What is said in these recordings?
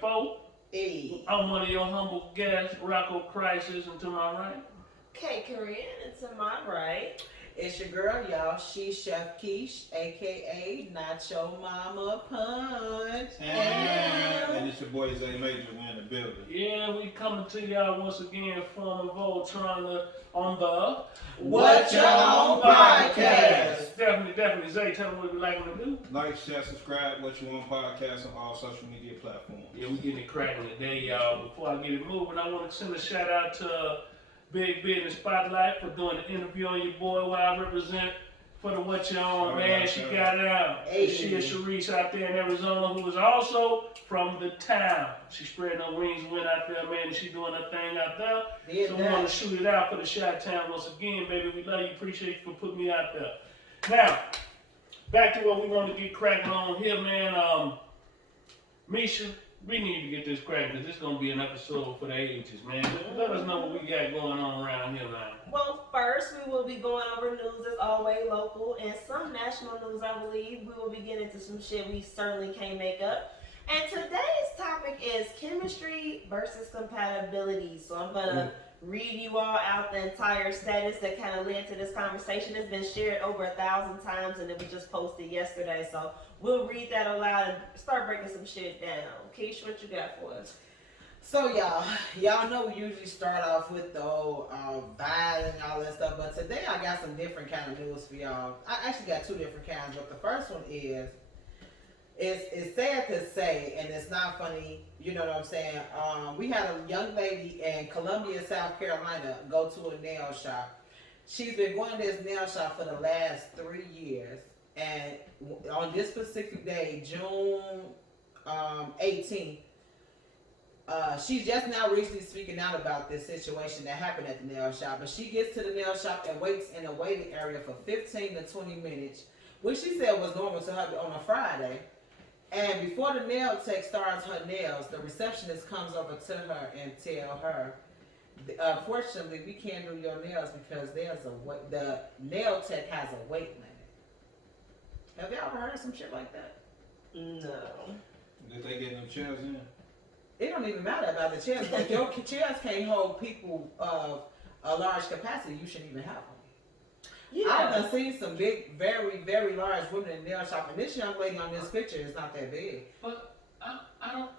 34. Hey. I'm one of your humble guests, Rocco Crisis, and to my right. Okay, Korean, and to my right. It's your girl, y'all. She's Chef Keish, aka Nacho Mama Punch. And it's your boy Zay Major. We in the building. Yeah, we coming to y'all once again from Voltron on the What You On podcast. Definitely. Zay, tell them what we like them to do. Like, share, subscribe. What You On podcast on all social media platforms. Yeah, we getting it cracking today, y'all. Before I get it moving, I want to send a shout out to Big Business Spotlight for doing the interview on your boy while I represent for the What You On, man. She got it out. Hey. She is Sharice out there in Arizona, who is also from the town. She spreading her wings, went out there, man, and she doing her thing out there. Did So we that. want to shoot it out for the Chi-Town once again, baby. We love you, appreciate you for putting me out there. Now, back to what we want to get cracking on here, man. Misha, we need to get this cracking because this is going to be an episode for the ages, man. Let us know what we got going on around here now. Well, first we will be going over news as always, local and some national news, I believe. We will be getting into some shit we certainly can't make up. And today's topic is chemistry versus compatibility. So I'm going to read you all out the entire status that kind of led to this conversation. It's been shared over 1,000 times and it was just posted yesterday. So we'll read that aloud and start breaking some shit down. Keish, what you got for us? So y'all know we usually start off with the whole vibe and all that stuff, but today I got some different kind of news for y'all. I actually got two different kinds, but the first one is, it's sad to say, and it's not funny, you know what I'm saying? We had a young lady in Columbia, South Carolina, go to a nail shop. She's been going to this nail shop for the last 3 years, and on this specific day, June 18th, she's just now recently speaking out about this situation that happened at the nail shop. But she gets to the nail shop and waits in a waiting area for 15 to 20 minutes, which she said was normal to her on a Friday. And before the nail tech starts her nails, the receptionist comes over to her and tell her, unfortunately, we can't do your nails because the nail tech has a weight limit. Have y'all ever heard some shit like that? No. Did they get them chairs in? It don't even matter about the chairs, but if your chairs can't hold people of a large capacity, you shouldn't even have them. Yeah. I've done seen some big, very, very large women in the nail shop, and this young lady on this picture is not that big. But I don't.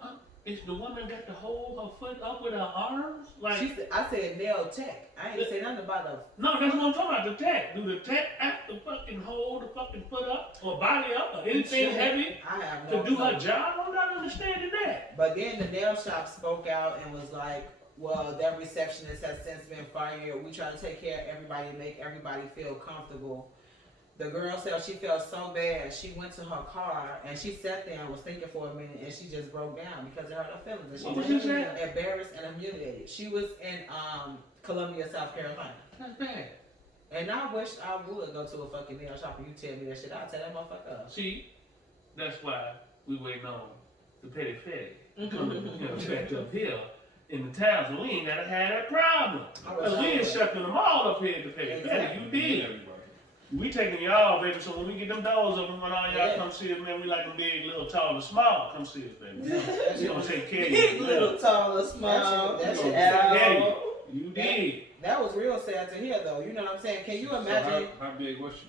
Is the woman got to hold her foot up with her arms? Like I said nail tech. I ain't say nothing about a. no, that's what I'm talking about. The tech. Do the tech have to fucking hold the fucking foot up or body up or anything heavy I have to no do clue. her job? I'm not understanding that. But then the nail shop spoke out and was like, well, that receptionist has since been fired. We try to take care of everybody and make everybody feel comfortable. The girl said she felt so bad. She went to her car and she sat there and was thinking for a minute and she just broke down because of her feelings. And What she was was this at? embarrassed and humiliated. She was in Columbia, South Carolina. That's bad. And I wish I would go to a fucking nail shop and you tell me that shit. I'll tell that motherfucker up. See, that's why we waiting on the petty coming back up here in the town, so we ain't gotta have that problem. Cause we ain't shucking them all up here at the petty. You did. Everybody. We taking y'all, baby, so when we get them doors open, when all y'all come see us, man, we like them big, little, tall, and small. Come see us, baby. We gonna take care of you. Big, little, tall, or small. That shit We gonna take care of Ow. you. You did. That was real sad to hear though. You know what I'm saying? Can you imagine? So how big was she?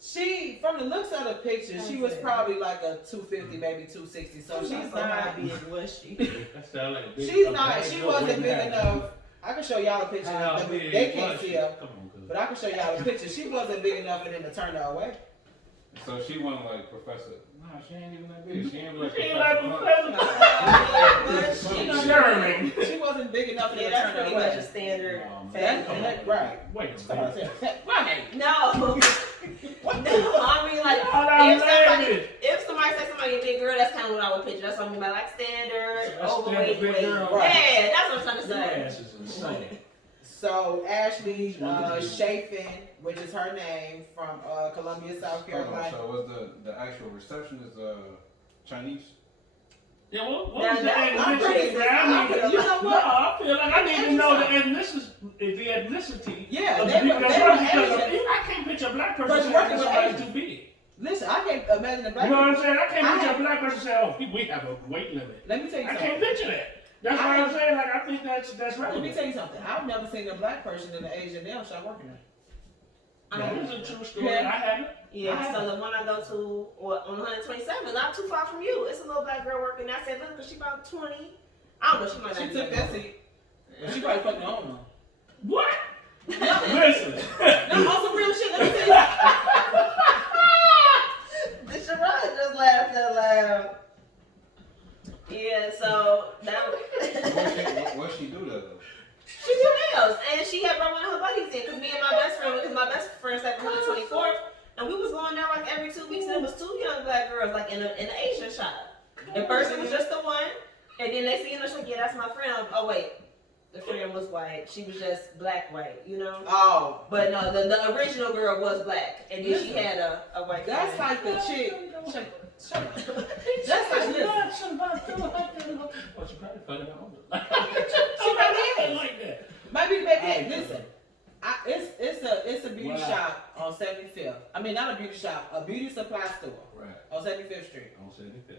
She, from the looks of the picture, she was probably like a 250, maybe 260. So she's not. big, was she? That sound like a big. She's not. She wasn't big enough. I can show y'all a picture. How big They can't was see she? her, Come on, cuz. but I can show y'all a picture. She wasn't big enough for them to turn her away. So she wasn't like Professor. Nah, she ain't even that big. She ain't like She ain't like Professor. Professor. You know, Sherman. She wasn't big enough for them yeah, to that's turn her pretty much a away. standard. That's right. Wait a Stop minute. saying, right. No. No, I mean like if somebody says somebody a big girl, that's kind of what I would picture. That's what I mean by like standard, That's overweight, standard big weight. girl. Right. Yeah, that's what I'm trying to Your say. ass is insane. So Ashley Chafin, which is her name, from Columbia, South Carolina. So was the actual receptionist Chinese? Yeah, what Now was the that- I'm pretty ethnicity? I need to- you know No, what? I feel like I need to know the ethnicity. Yeah, of the they people. were That's right, Asian. because I can't picture a black person But saying working that with somebody's Asians. too big. Listen, I can't imagine a black You know what I'm person. saying? I can't I picture have- a black person say, "Oh, we have a weight limit." Let me tell you I something. can't picture that. That's I what I'm have- saying. Like I think that's Let me relevant. tell you something. I've never seen a black person in an Asian nail shop working there. That is a true story. Yeah. I haven't. Yeah, so the one I go to on 127, not too far from you, it's a little black girl working there. I said, look, 'cause she about 20. I don't know, she might She not be took that seat. And she probably fucking on them. What? No, Listen. no, on some real shit. Let me tell you. The Sherrod just laughed out loud. Yeah, so that What she do that though? she do nails, and she had brought one of her buddies in, because me and my best friend, because my best friend said on the 24th, and we was going there like every 2 weeks, and it was 2 young black girls like in an Asian shop. At first it was just the one, and then they see her, she's like, yeah, that's my friend. Oh wait, the friend was white. She was just black white, you know. Oh, But no, the original girl was black, and then she Listen, had a white. that's friend. like the chick. Shut up. That's like this. Well, she probably fucking on it. She probably is. like that. Maybe they listen. It's a beauty Wow. shop on 75th. I mean, not a beauty shop, a beauty supply store Right. on 75th Street. On 75th.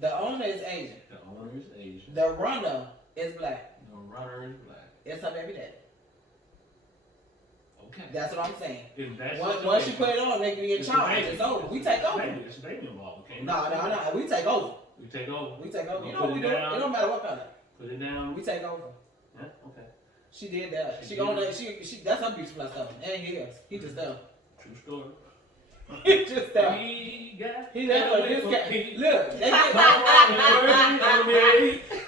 The owner is Asian. The owner is Asian. The runner is black. The runner is black. It's her baby daddy. Okay. That's what I'm saying. In that Once you put it on, they can get It's charged. a baby. It's over. We take over. Baby, it's a baby involved. Okay? No. We take over. We take over. We take over. You know Put what we it do? It down. don't matter what color. Put it down. We take over. Yeah. Okay. She did that. She She did. gonna she that's her beauty supply stuff. And his. He just there. True story. He just there. We got. He there for this guy. Look, they get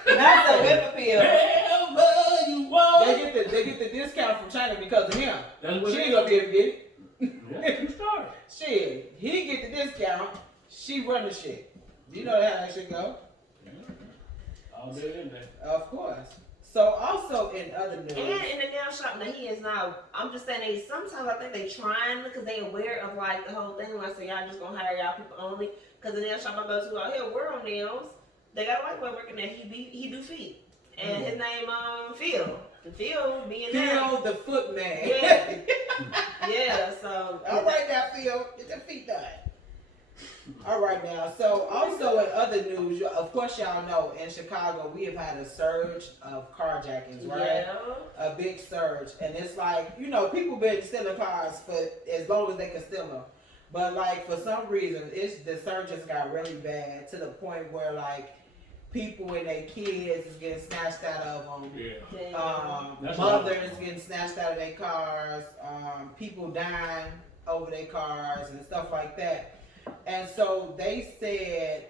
That's a whip appeal. Wherever you want. they get the discount from China because of him. That's what She it ain't is. gonna be able to get it. Yeah, true story. Shit, he get the discount. She run the shit. You know how that shit go? All day in there. Of course. So also in other news, And in the nail shop, now he is not. I'm just saying, they sometimes I think they trying because they aware of like the whole thing. Like, so y'all just gonna hire y'all people only. Because the nail shop I go to out here, World Nails, they got a white boy working there. He do feet, and his name Phil. And Phil being there. Phil the foot man. Yeah. Yeah. So. All right now, Phil, get the feet done. All right now. So also in other news, of course y'all know in Chicago we have had a surge of carjackings, right? Yeah. A big surge, and it's like, you know, people been stealing cars for as long as they can steal them, but like for some reason the surge just got really bad to the point where like people and their kids is getting snatched out of them. Yeah. That's Mothers getting snatched out of their cars, people dying over their cars and stuff like that. And so they said,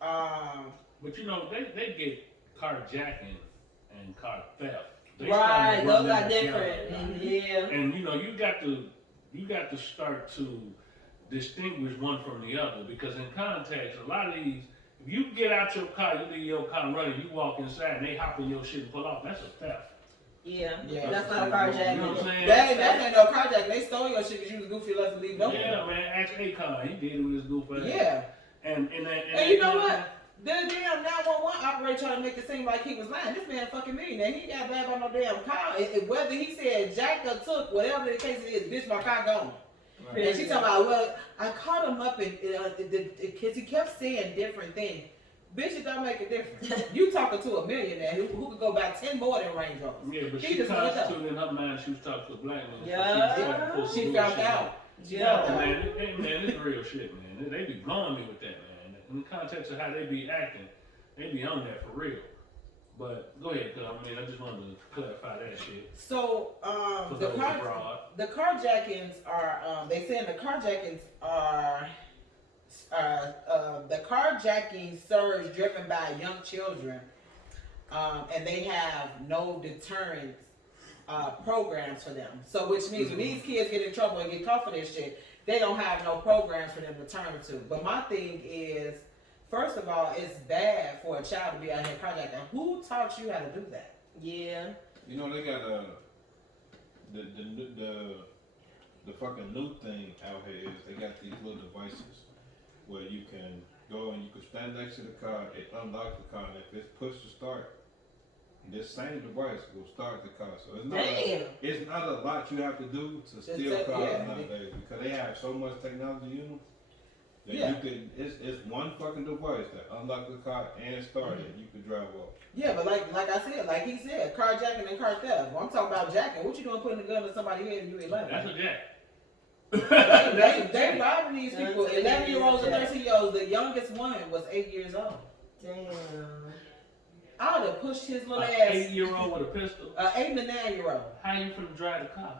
But you know, they get carjacking and car theft. They Right. starting to Those run are them different. together. Yeah. And you know, you got to start to distinguish one from the other, because in context, a lot of these, if you get out your car, you leave your car running, you walk inside, and they hop in your shit and pull off, that's a theft. Yeah. Yeah. That's not a You know what I'm carjacking. saying? that ain't no carjacking. They stole your shit because you was goofy enough to leave no. Yeah, man, ask Akon, he did it with his goof ass. Yeah. And And you know what? The damn 911 operator trying to make it seem like he was lying. This man a fucking millionaire. He got bad by no damn car. Whether he said jacked or took, whatever the case is, bitch, my car gone. Right. And she talking about, well, I caught him up and because he kept saying different things. Bitch, it don't make a difference. You talking to a millionaire who could go buy 10 more than Range Rovers. Yeah, but He she just went up. constituted in her mind she was talking to a black man. so Yeah. was She doing found shit. out. Yeah. Man, it's real shit, man. They be blowing me with that, man. In the context of how they be acting, they be on that for real. But go ahead, cause I just wanted to clarify that shit. So, For the those abroad. carjackings are, they saying the carjackings are, the carjacking surge driven by young children, and they have no deterrence programs for them. So which means when these kids get in trouble and get caught for this shit, they don't have no programs for them to turn to. But my thing is, first of all, it's bad for a child to be out here carjacking. Who taught you how to do that? Yeah. You know they got the fucking new thing out here is they got these little devices where you can go and you can stand next to the car, it unlocks the car, and if it's push to start, this same device will start the car. So it's not a lot you have to do to steal Just, cars yeah. nowadays because they have so much technology in them. That Yeah. you can, it's one fucking device that unlock the car and start it. You can drive off. Yeah, but like I said, like he said, carjacking and car theft. Well, I'm talking about jacking. What you doing putting a gun in somebody's head and you 11? That's a jack. They robbing these people, That's 11-year-olds and jack. 13-year-olds. The youngest one was 8 years old. Damn. I would have pushed his little An ass. 8-year-old with a pistol. 8 and a 9-year-old. How you finna drive the car?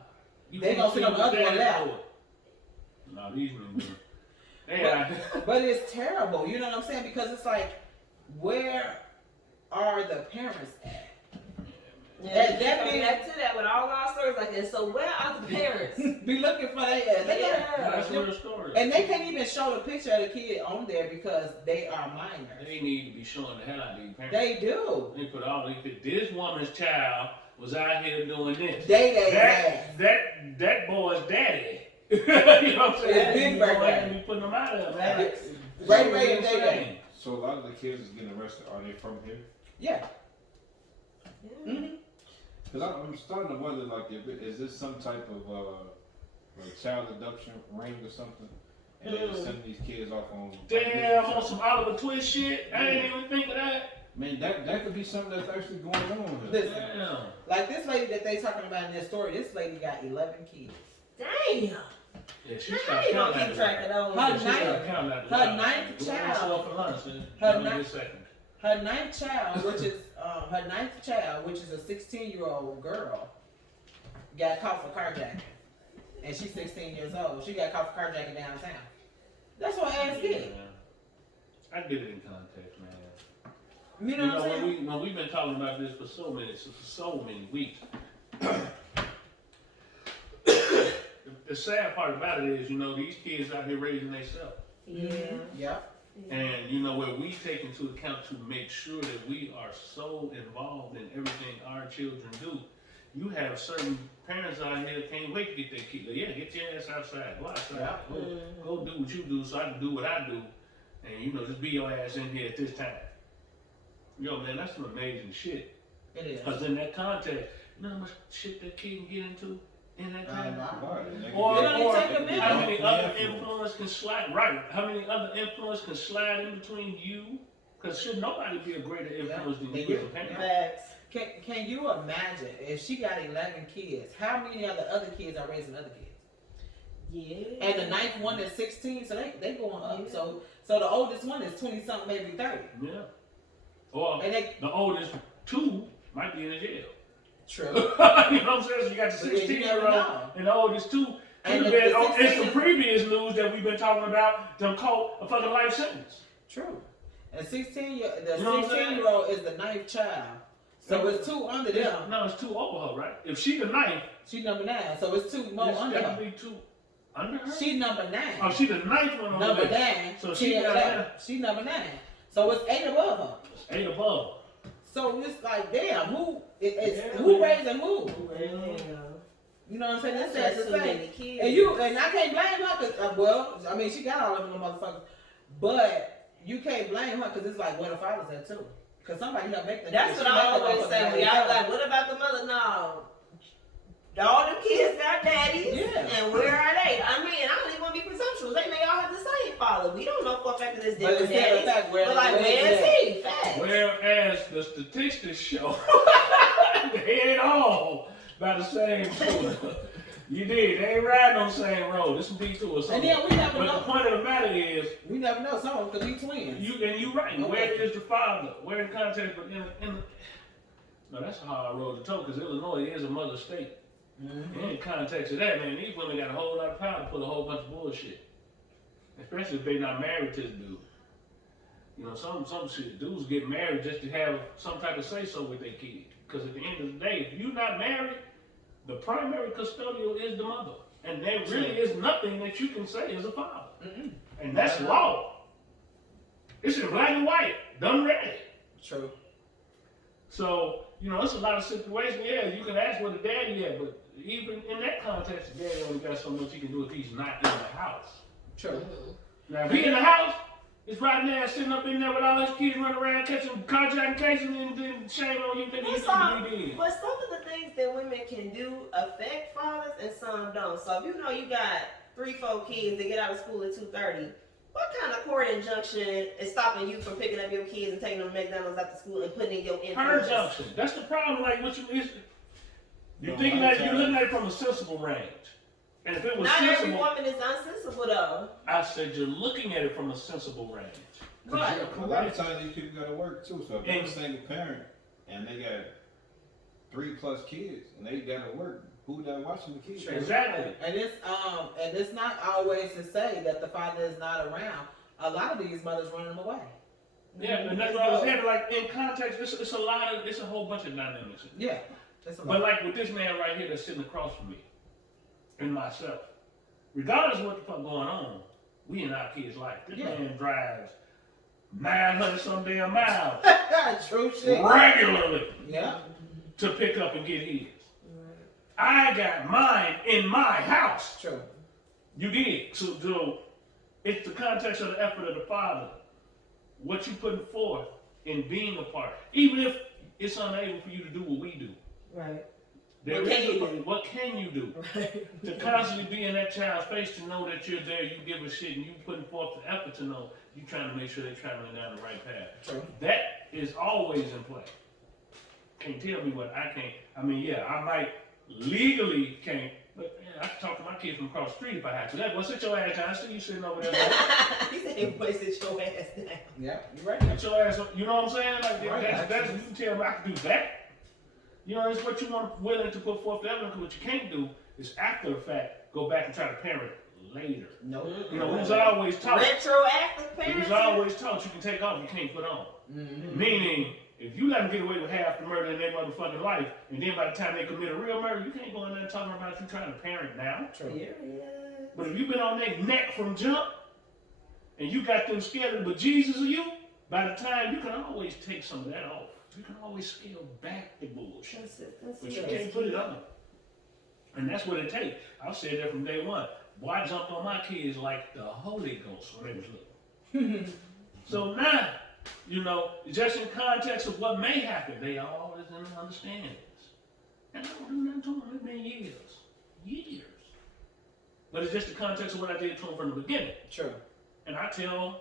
You They finna gonna sit on the sit other one the lap. dashboard. No, these niggas. They out here. But it's terrible. You know what I'm saying? Because it's like, where are the parents at? Yeah, that come mean- back to that with all our stories like this. So where are the parents? Be looking for their ass. They gotta- That's where the story is. And they can't even show the picture of the kid on there because they are minors. They need to be showing the hell out of these parents. They do. They put all these. This woman's child was out here doing this. They ass. That boy's daddy. You know what I'm saying? It's Big You know, Bird and be putting them out of there. Facts. Ray Ray and Day. So a lot of the kids is getting arrested. Are they from here? Yeah. Yeah. Mm-hmm. Because I'm starting to wonder, like, is this some type of like child abduction ring or something? And they just send these kids off on. Damn, on some Oliver Twist shit. I didn't even think of that. Man, that could be something that's actually going on here. Listen, Damn. like this lady that they talking about in this story, this lady got 11 kids. Damn. Yeah, she How started you gonna counting keep track of those? Her She ninth- started counting out her loud. ninth We're gonna child- show up for lunch. her Give me ninth- a second. Her ninth child, which is a 16-year-old girl, got caught for carjacking. And she's 16 years old. She got caught for carjacking downtown. That's what ass did. Yeah. I get it in context, man. You know what I'm saying? when we've been talking about this for so many weeks. The sad part about it is, these kids out here raising themselves. Yeah. Yep. And where we take into account to make sure that we are so involved in everything our children do. You have certain parents out here can't wait to get their kids. Yeah, get your ass outside. Go outside. Yeah. Go do what you do so I can do what I do. And just be your ass in here at this time. Yo, man, that's some amazing shit. It is. Because in that context, you know how much shit that kid can get into in that time? Right, and they can Or, get- It only or take a minute. how many other Yeah. influence can slide? Right. How many other influence can slide in between you? Because should nobody be a greater influence than you as a parent? Facts. Can you imagine if she got 11 kids? How many of the other kids are raising other kids? Yeah. And the ninth one is 16, so they going up. Yeah. So the oldest one is 20 something, maybe 30. Yeah. Or And they the oldest two might be in jail. true. You know what I'm saying? So you got the But yeah, you never 16-year-old know. and the oldest two. And Could have the been in 16 some is- previous news that we've been talking about, them caught a fucking life sentence. True. And the You know what I'm saying? 16-year-old is the ninth child. So it's two under them. No, it's two over her, right? If she the ninth, She number 9. So it's two more it's under gotta her. be two under her? She number 9. Oh, she the ninth one on number the list. 9. So she she at got 11. She number 9. So it's 8 above her. It's 8 above. So it's like, damn, who Yeah, who man. raising who? Damn. You know what I'm saying? That's That's sad to too say. many kids. And I can't blame her because she got all of them motherfuckers, but you can't blame her because it's like where the father's at too. Because somebody helped make the. That's what I always say. When y'all like, what about the mother? No. All them kids got daddies. Yeah. And where are they? I mean, I don't even want to be presumptuous. They may all have the same father. We don't know for a fact that it's But different instead of daddies. fact, where But like, where is he? Facts. Whereas the statistics show they ain't all by the same source. You did. They ain't riding on the same road. It's some detour or And something. then we never But the know. point of the matter is, We never know. Some of them could be twins. you right. Okay. Where is the father? Where in context? But no, that's a hard road to toe because Illinois is a mother state. Mhm. In context of that, man, these women got a whole lot of power to put a whole bunch of bullshit. Especially if they not married to the dude. Some shit, dudes get married just to have some type of say-so with their kid. Because at the end of the day, if you're not married, the primary custodial is the mother. And there really is nothing that you can say as a father. Mm-mm. And that's law. It's in black and white, done ready. True. So, it's a lot of situations. Yeah, you can ask where the daddy at, but even in that context, the daddy only got so much he can do if he's not in the house. True. Now, if he in the house, it's right now sitting up in there with all his kids running around catching carjacking cases, and then shame on you that he did. But some of the things that women can do affect fathers and some don't. So if you got 3-4 kids that get out of school at 2:30, What kind of court injunction is stopping you from picking up your kids and taking them to McDonald's after school and putting in your Her influence? junction. That's the problem. Like, what you is, you're No, thinking I'm that you're telling looking at it from a sensible range. And if it was Not every sensible, woman is unsensible though. I said you're looking at it from a sensible range. Right. A lot of times these people gotta work too. So if they're a And- single parent and they got 3+ kids and they gotta work, who that watching the kids? Exactly. And it's not always to say that the father is not around. A lot of these mothers run them away. Yeah, and that's what I was saying. Like, in context, it's a whole bunch of dynamics. Yeah. That's a But lot. like with this man right here that's sitting across from me and myself, regardless of what the fuck going on, we in our kid's life. This Yeah. man drives 900 some damn miles True shit. regularly Yeah. to pick up and get his. I got mine in my house. True. You did. So it's the context of the effort of the father. What you putting forth in being a part. Even if it's unable for you to do what we do. Right. There What can is you a- do? What can you do? Right. To constantly be in that child's face, to know that you're there, you give a shit, and you putting forth the effort to know you trying to make sure they're traveling down the right path. True. That is always in play. Can't tell me what I can't. I mean, yeah, I might legally can't, but yeah, I can talk to my kid from across the street if I had to. That, well, sit your ass down. I see you sitting over there. He said he wasted your ass down. Yeah. You're right. Get your ass up. You know what I'm saying? Like, Right, that's you can tell me I can do that. You know, it's what you want, willing to put forth the evidence. What you can't do is, after the fact, go back and try to parent later. No. You know, who's always taught? Retroactive It was parenting. always taught you can take off, you can't put on. Mm-hmm. Meaning, if you let them get away with half the murder in their motherfucking life, and then by the time they commit a real murder, you can't go in there talking about you trying to parent now. True. Yeah. But if you've been on their neck from jump, and you got them scared of the bejesus of you, by the time you can always take some of that off. You can always scale back the bullshit. But Consistency. you can't put it on. And that's what it takes. I've said that from day one. Boy, I jumped on my kids like the Holy Ghost when they was little. So now, you know, just in context of what may happen, they always understand this. And I don't do nothing to them. It's been years. Years. But it's just the context of what I did to them from the beginning. True. And I told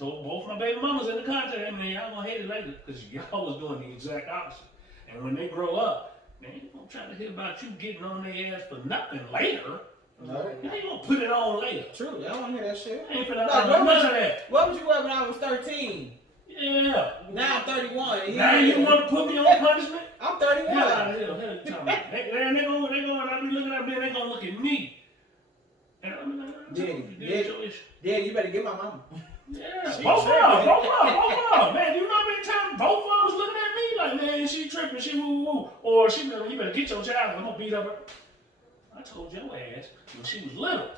both my baby mamas in the context, I mean, y'all gonna hate it later, because y'all was doing the exact opposite. And when they grow up, they ain't gonna try to hear about you getting on their ass for nothing later. No. They ain't gonna put it on later. True. Y'all want to hear that shit? They ain't finna No, none of that. What would you wear when I was 13? Yeah. Now I'm 31. and Now here you I am. want to put me on punishment? I'm 31. Hell out of hell. Hell you talking about? They gonna, I be looking at me, they gonna look at me. And I'm like, Daddy, you Daddy. your issue. Yeah, you better get my mama. Yeah, She both of tripping. them. Man, you know how many times both of them was looking at me like, man, she tripping, she woo woo. Or she, you better get your child, I'm gonna beat up her. I told your ass when she was little,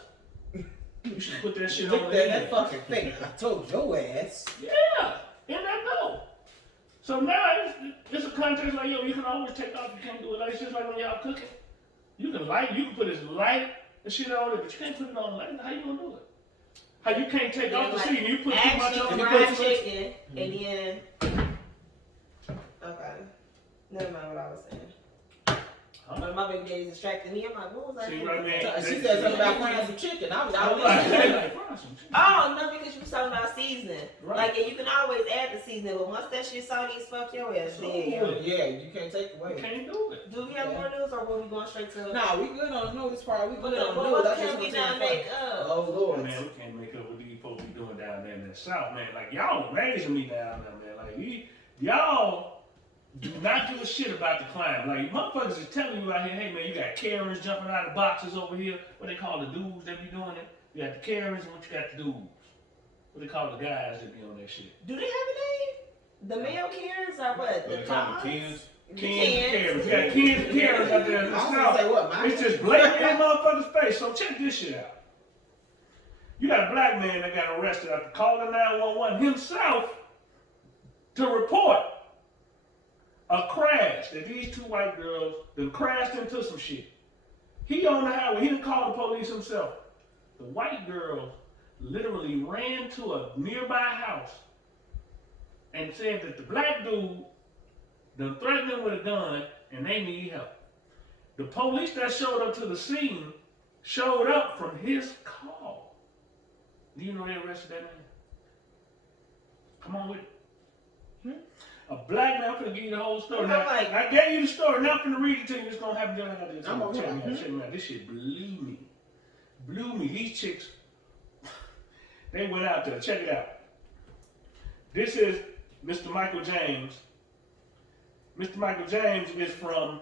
you should put that shit Look on at her. that fucking face. I told your ass. Yeah, in that no. So now it's a context like, yo, you can always take off, you can't do it. Like, it's just like when y'all cooking. You can put as light the shit on it, but you can't put it on light. How you gonna do it? How you can't take Yeah, off the like, seat and you put too much Actual on it? fried chicken, and then. Okay. Never mind what I was saying. But my baby daddy distracted me. I'm like, what was I See doing? what I mean? She said something about frying some chicken. I was out Like, there. fry some chicken. Oh, no, because you was talking about seasoning. Right. Like, and you can always add the seasoning, but once that shit salty as fuck your ass, So dead. good. Yeah, you can't take it You away. can't do it. Do we have more news, or were we going straight to? Nah, we good on the news part. We What good on the news. what That's can just we what not I'm make saying. up? Oh Lord. Man, we can't make up what these folks be doing down there in the South, man. Like, y'all raising me down there, man. Like, y'all do not give a shit about the climate. Like, motherfuckers is telling you out here, hey, man, you got Karens jumping out of boxes over here. What they call the dudes that be doing it? You got the Karens, and what you got the dudes? What they call the guys that be on that shit? Do they have a name? The male Karens or what? What The they call them, Tods? Kens? The Kens and Karens. Kens. You got Kens and Karens out there in the I was South. gonna say what, Mike? It's just blatant in motherfucker's face. So check this shit out. You got a black man that got arrested after calling 911 himself to report a crash that these two white girls done crashed into some shit. He on the highway. He done called the police himself. The white girl literally ran to a nearby house and said that the black dude done threatened them with a gun and they need help. The police that showed up to the scene showed up from his call. Do you know they arrested that man? Come on with it. A black man, I'm gonna give you the whole story. I'm Now, like- I gave you the story, now I'm gonna read it to you. It's gonna happen just like I did. I'm gonna Check me hear out, check me out. This shit blew me. Blew me. These chicks, they went out there. Check it out. This is Mr. Michael James. Mr. Michael James is from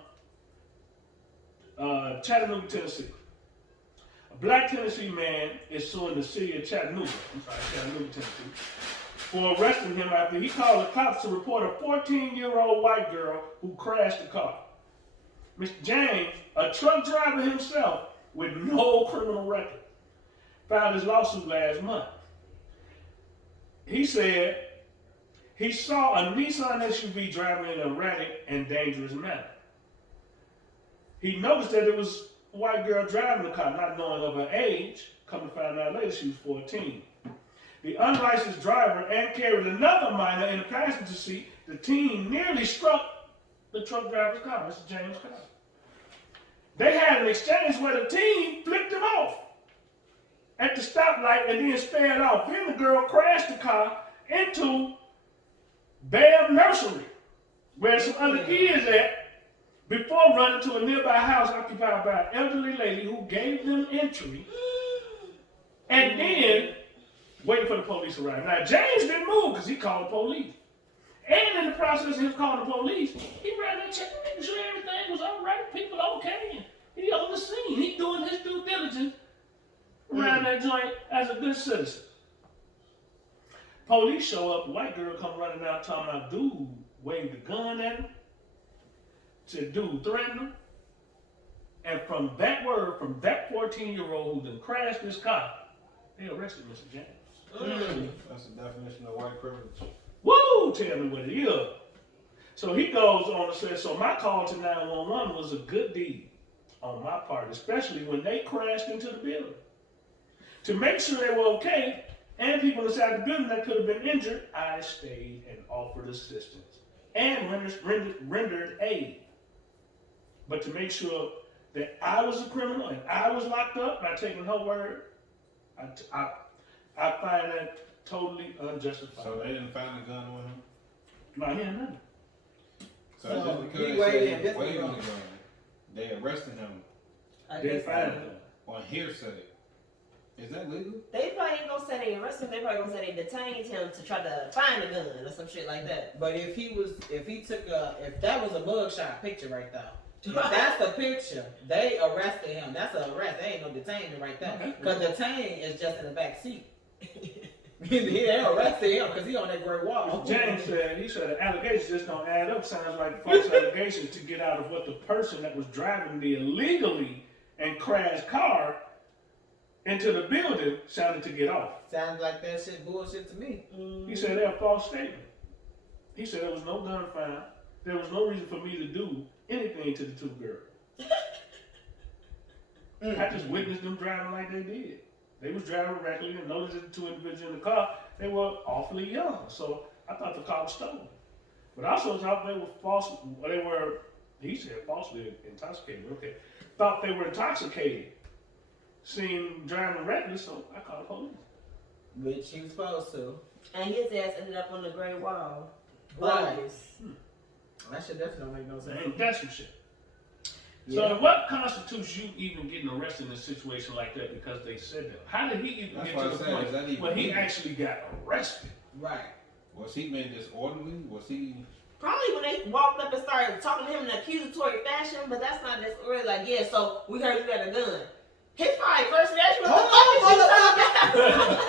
Chattanooga, Tennessee. A black Tennessee man is suing the city of Chattanooga, Tennessee, for arresting him after he called the cops to report a 14-year-old white girl who crashed the car. Mr. James, a truck driver himself with no criminal record, filed his lawsuit last month. He said he saw a Nissan SUV driving in an erratic and dangerous manner. He noticed that it was a white girl driving the car, not knowing of her age. Come to find out later, she was 14. The unlicensed driver and carried another minor in the passenger seat. The teen nearly struck the truck driver's car, Mr. James' car. They had an exchange where the teen flipped him off at the stoplight and then sped off. Then the girl crashed the car into Bev Nursery, where some other kids at, before running to a nearby house occupied by an elderly lady who gave them entry, and then waiting for the police to arrive. Now, James didn't move because he called the police. And in the process of him calling the police, he ran there checking, making sure everything was all right, people okay. He on the scene. He doing his due diligence around that joint as a good citizen. Police show up, white girl come running out talking about dude waved the gun at him. Said dude threatened him. And from that word, from that 14-year-old who then crashed his car, they arrested Mr. James. That's the definition of white privilege. Woo! Tell me what it is. So he goes on and says, so my call to 911 was a good deed on my part, especially when they crashed into the building. To make sure they were okay, and people inside the building that could have been injured, I stayed and offered assistance and rendered aid. But to make sure that I was a criminal and I was locked up by taking her word, I find that totally unjustified. So they didn't find a gun on him? No, he ain't nothing. So So just because he they waited said and he this was waving was the gun, they arrested him I Didn't guess find so. him. on hearsay. Is that legal? They probably ain't gonna say they arrested him. They probably gonna say they detained him to try to find a gun or some shit like that. But if that was a mugshot picture right there, if that's the picture, they arrested him. That's an arrest. They ain't no detainment right there. Because detaining is just in the back seat. They arrested him because he on that great wall. James said, he said the allegations just don't add up. Sounds like false allegations to get out of what the person that was driving the illegally and crashed car into the building sounded to get off. Sounds like that shit bullshit to me. He said they're a false statement. He said there was no gun found. There was no reason for me to do anything to the two girls. I just witnessed them driving like they did. They was driving recklessly and noticed the two individuals in the car. They were awfully young, so I thought the car was stolen. But I also thought they were he said falsely intoxicated. Okay. Thought they were intoxicated. Seen driving reckless, so I called the police. Which he was supposed to. And his ass ended up on the Great Wall. Right. Bogus. That shit definitely don't make no sense. And that's some shit. Yeah. So what constitutes you even getting arrested in a situation like that because they said that? How did he even That's get why to I the said, point is that even where he legal? actually got arrested? Right. Was he being disorderly? Was he? Probably when they walked up and started talking to him in an accusatory fashion, but that's not just really like, yeah, so we heard you got a gun. His probably first reaction was, Hold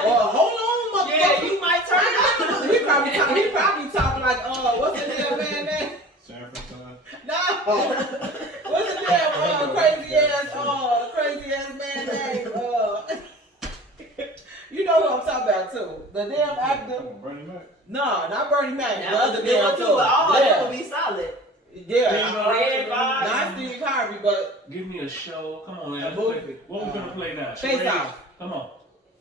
on, hold on, yeah, motherfucker. you might turn out. He probably talking like, what's the damn man name? Sanford son? No. What's the damn crazy ass man name? You know who I'm talking about too. The damn actor. Come on, Bernie Mac. No, not Bernie Mac. That The was other a good one damn too, too. but all of Yeah. them would be solid. Yeah. Red Bars. Not Steve Harvey, but Give me a show. Come on, A man. movie. What we gonna play now? Face Charades? Off. Come on.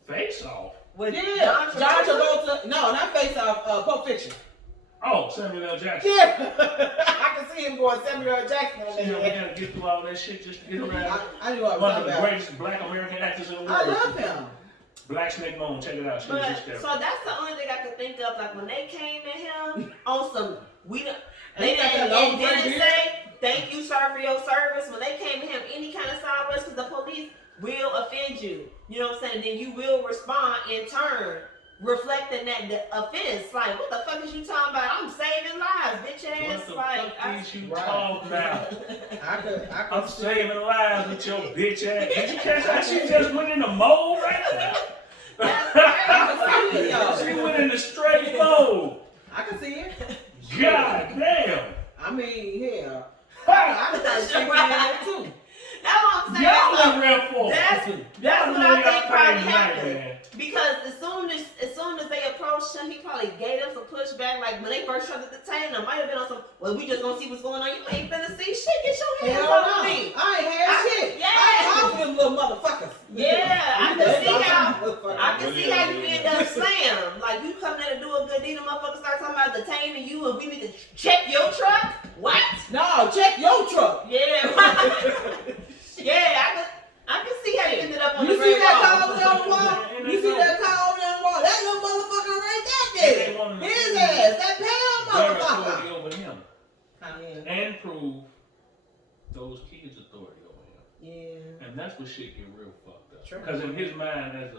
Face Off. With yeah. John John Travolta. Travolta. No, not Face Off. Pulp Fiction. Oh, Samuel L. Jackson. Yeah. I can see him going Samuel L. Jackson on You know, we that. gotta get through all that shit just to get around. I knew what I was One of talking the about. greatest black American actors in the world. I love him. Black Snake Moan, check it out. She was But just there. so that's the only thing I could think of. Like when they came at him on some, we don't. They Ain't got didn't, that long and gray didn't beard? say thank you, sir, for your service. When they came at him any kind of sideways, because the police will offend you. You know what I'm saying? Then you will respond in turn, reflecting that the offense. Like, what the fuck is you talking about? I'm saving lives, bitch ass. What the Like, fuck is you Right. talking about? I could I'm see saving lives with your bitch ass. Did you catch how she just went in the mold right there? I can see it, y'all. She went in the straight mold. I can see it. God damn. I mean, yeah. Ha! I thought she was in there too. that's what I'm saying. Y'all Look, in real for. that's Y'all what know I y'all think probably crazy night, happened. man. Because as soon as they approached him, he probably gave them some pushback. Like when they first tried to detain him, might have been on some. Well, we just gonna see what's going on. You ain't finna see shit. Get your hands Hell off no. me. I ain't had shit. Yeah. I talk to them little motherfuckers. Yeah, I can see how. I can Well, see yeah, how you yeah. end up slammed. Like you come there to do a good deed, and motherfuckers start talking about detaining you, and we need to check your truck. What? No, check your truck. Yeah. Yeah, I can see how you ended up on You the see Great that Wall. car over there on the wall? You see that car over there on the wall? That little motherfucker right there. His ass. That pale Their motherfucker. authority over him. Yeah. And prove those kids' authority over him. Yeah. And that's what shit get real fucked up. True. Because in his mind, as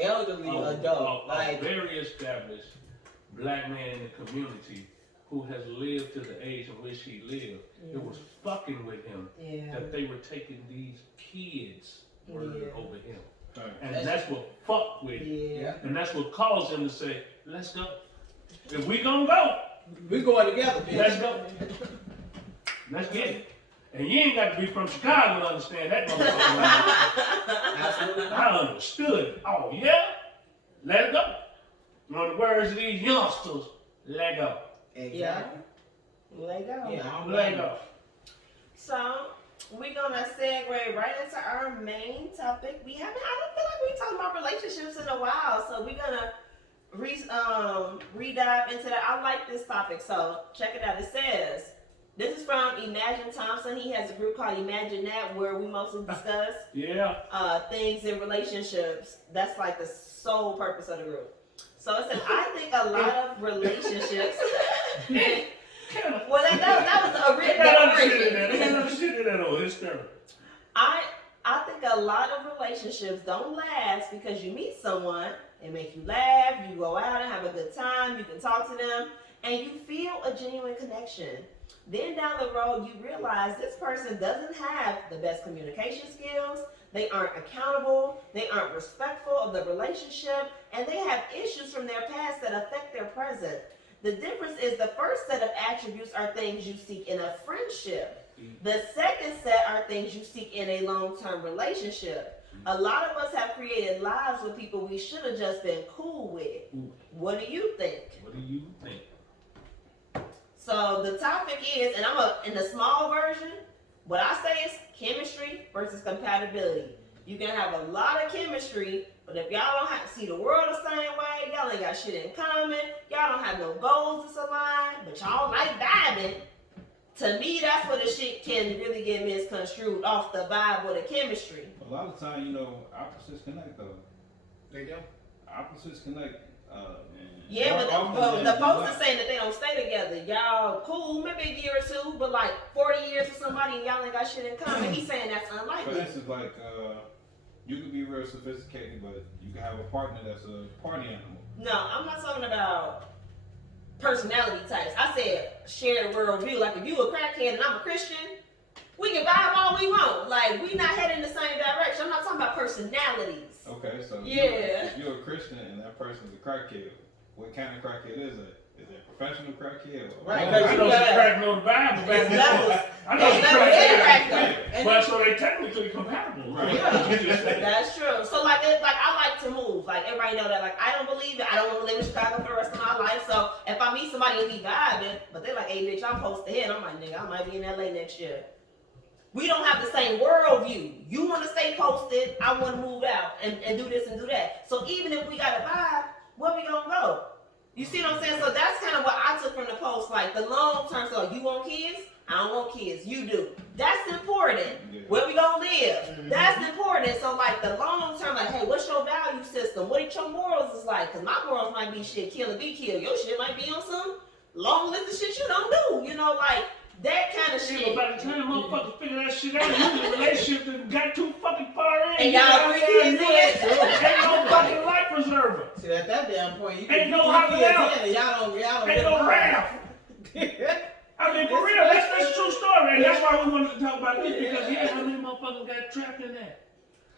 Elderly adult. a Like, very established black man in the community who has lived to the age in which he lived, it was fucking with him Yeah. that they were taking these kids' word Yeah. over him. Right. And that's what fucked with him. Yeah. And that's what caused him to say, let's go. If we gonna go, we going together, bitch. let's go. Let's get it. And you ain't got to be from Chicago to understand that motherfucker. Absolutely. I understood. Oh, yeah? Let it go. In the words of these youngsters, let go. Exactly. Let go. Yeah, I don't Let blame you. go. So we're gonna segue right into our main topic. I don't feel like we talked about relationships in a while, so we're gonna re-dive into that. I like this topic, so check it out. It says, this is from Imagine Thompson. He has a group called Imagine That, where we mostly discuss Yeah. things in relationships. That's like the sole purpose of the group. So it says, I think a lot of relationships. Well, that was the They got other shit in original. there. They got other shit in there, though. It's terrible. I think a lot of relationships don't last because you meet someone, it makes you laugh, you go out and have a good time, you can talk to them, and you feel a genuine connection. Then down the road, you realize this person doesn't have the best communication skills, they aren't accountable, they aren't respectful of the relationship, and they have issues from their past that affect their present. The difference is the first set of attributes are things you seek in a friendship. The second set are things you seek in a long-term relationship. A lot of us have created lives with people we should have just been cool with. What do you think? What do you think? So the topic is, and in the small version, what I say is chemistry versus compatibility. You can have a lot of chemistry, but if y'all don't see the world the same way, y'all ain't got shit in common, y'all don't have no goals that's aligned, but y'all like vibing. To me, that's where the shit can really get misconstrued off the vibe or the chemistry. A lot of time, opposites connect though. They do. Opposites connect. Yeah, but often the they post do is saying that they don't stay together. Y'all cool, maybe a year or two, but like 40 years with somebody and y'all ain't got shit in common. He's saying that's For unlikely. instance, like you could be real sophisticated, but you can have a partner that's a party animal. No, I'm not talking about personality types. I said shared worldview. Like if you a crackhead and I'm a Christian, we can vibe all we want. Like we not heading the same direction. I'm not talking about personalities. Okay, so Yeah. if you're a Christian and that person's a crackhead, what kind of crackhead is it? Is it a professional crackhead? Or Right, I know some cracking on the Bible back It's then. levels. I know some It's levels in cracking. crack. But so they technically compatible. Right. That's true. So like I like to move. Like everybody know that. Like I don't believe it. I don't want to live in Chicago for the rest of my life. So if I meet somebody and we vibing, but they're like, hey bitch, I'm posted here. And I'm like, nigga, I might be in LA next year. We don't have the same worldview. You want to stay posted. I want to move out and do this and do that. So even if we got a vibe, where we gonna go? You see what I'm saying? So that's kind of what I took from the post. Like the long term. So you want kids? I don't want kids. You do. That's important. Yeah. Where we gonna live? That's important. So like the long term, like, hey, what's your value what your morals is like. Cause my morals might be shit, kill or be killed. Your shit might be on some long list of shit you don't do. You know, like that kind of Shit, shit. but by the time motherfuckers figure that shit out, you in a relationship that got too fucking far in. And you y'all know, 3 kids in. Ain't no fucking life preserver. See, at that damn point, you Ain't can no you hopping kids out. in and y'all don't Ain't no raft. rap. I mean, for real, that's a true story. And that's why we wanted to talk about this, because yeah, how many motherfuckers got trapped in that?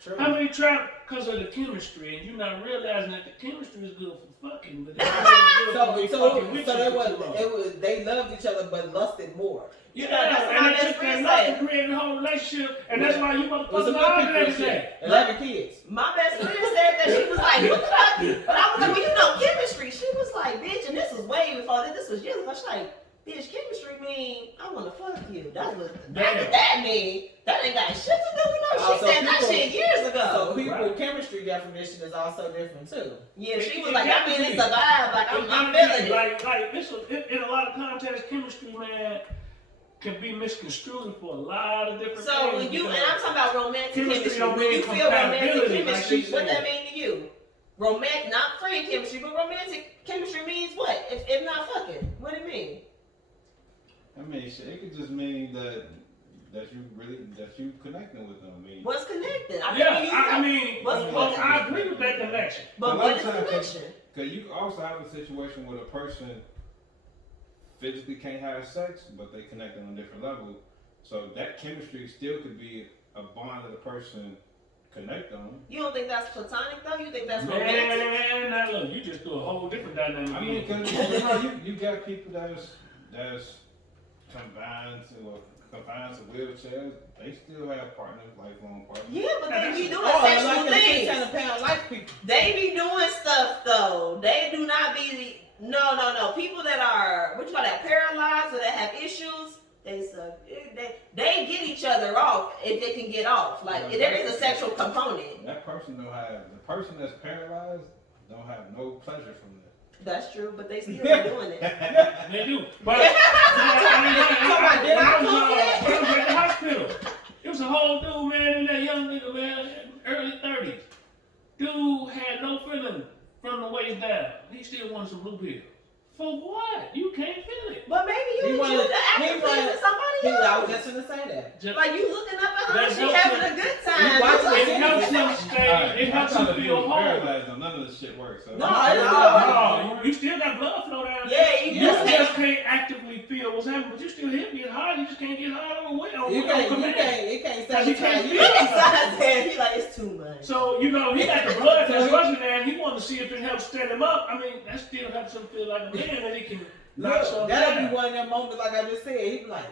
True. How many trapped because of the chemistry, and you're not realizing that the chemistry is good for fucking, but it's not good So, for so, fucking with so you they for too long. they loved each other but lusted more. Yeah, that's what and my they best took friend that love said. and created a whole relationship, and that's why you It was a motherfuckers good arguing people every shit. day. 11 kids. My best friend said that she was like, look at that. But I was like, well, you know, chemistry. She was like, bitch, and this was way before this was years ago. She's like, bitch, chemistry mean I wanna fuck you. That was that mean. That ain't got shit to do with no. She So said that people- shit years ago. So people Right. chemistry definition is also different too. Yeah, she was It like, got I mean, to it's be. a vibe. Like, I'm feeling it. Like this was, in a lot of contexts, chemistry, man, can be misconstrued for a lot of different So things. when you, and because I'm talking about romantic chemistry chemistry, don't when mean you feel romantic compatibility, like chemistry, she what said. that mean to you? Romantic, not friend chemistry, but romantic chemistry means what? If not fucking, what it mean? I mean, shit, it could just mean that you connecting with them. I mean, What's connected? Yeah, I mean, What's- well, I agree with that connection. but a lot what of is times- connection? Cause you also have a situation where a person physically can't have sex, but they connect on a different level. So that chemistry still could be a bond that a person connect on. You don't think that's platonic though? You think that's romantic? Man, now look, you just do a whole different dynamic. I mean, cause you know, you got people that's confined to wheelchairs. They still have partners, lifelong partners. Yeah, but they be doing Oh, sexual like the things. 600-pound life people. They be doing stuff though. They do not be no. People that are what you call that paralyzed or that have issues, they get each other off if they can get off. Like there is a sexual component. That person don't have the person that's paralyzed don't have no pleasure from that. That's true, but they still be doing it. They do. But Did I when come I was at the hospital, it was a whole dude, man, and that young nigga, man, early 30s. Dude had no feeling from the waist down. He still wanted some blue pills. For what? You can't feel it. But maybe He you wanted- choose to he act wanted- with somebody I else. was just gonna say that. Just, Like you looking up at her, That she helps having him. a good You time. watch You like, it helps him stay. It helps him feel whole. Paralyzed, though, none of this shit works. So. No, No, you still got blood flow down. Yeah, you You just just can't actively feel what's happening, but you still hit get hard. You just can't get hard on will. You can't command. say He can't you feel He it. excited there. He like it's too much. So, you know, he got the blood that's rushing there, and he wanted to see if it helps stand him up. I mean, that still helps him feel like a man that he can knock Look, something that'll down. be one of them moments like I just said. He be like,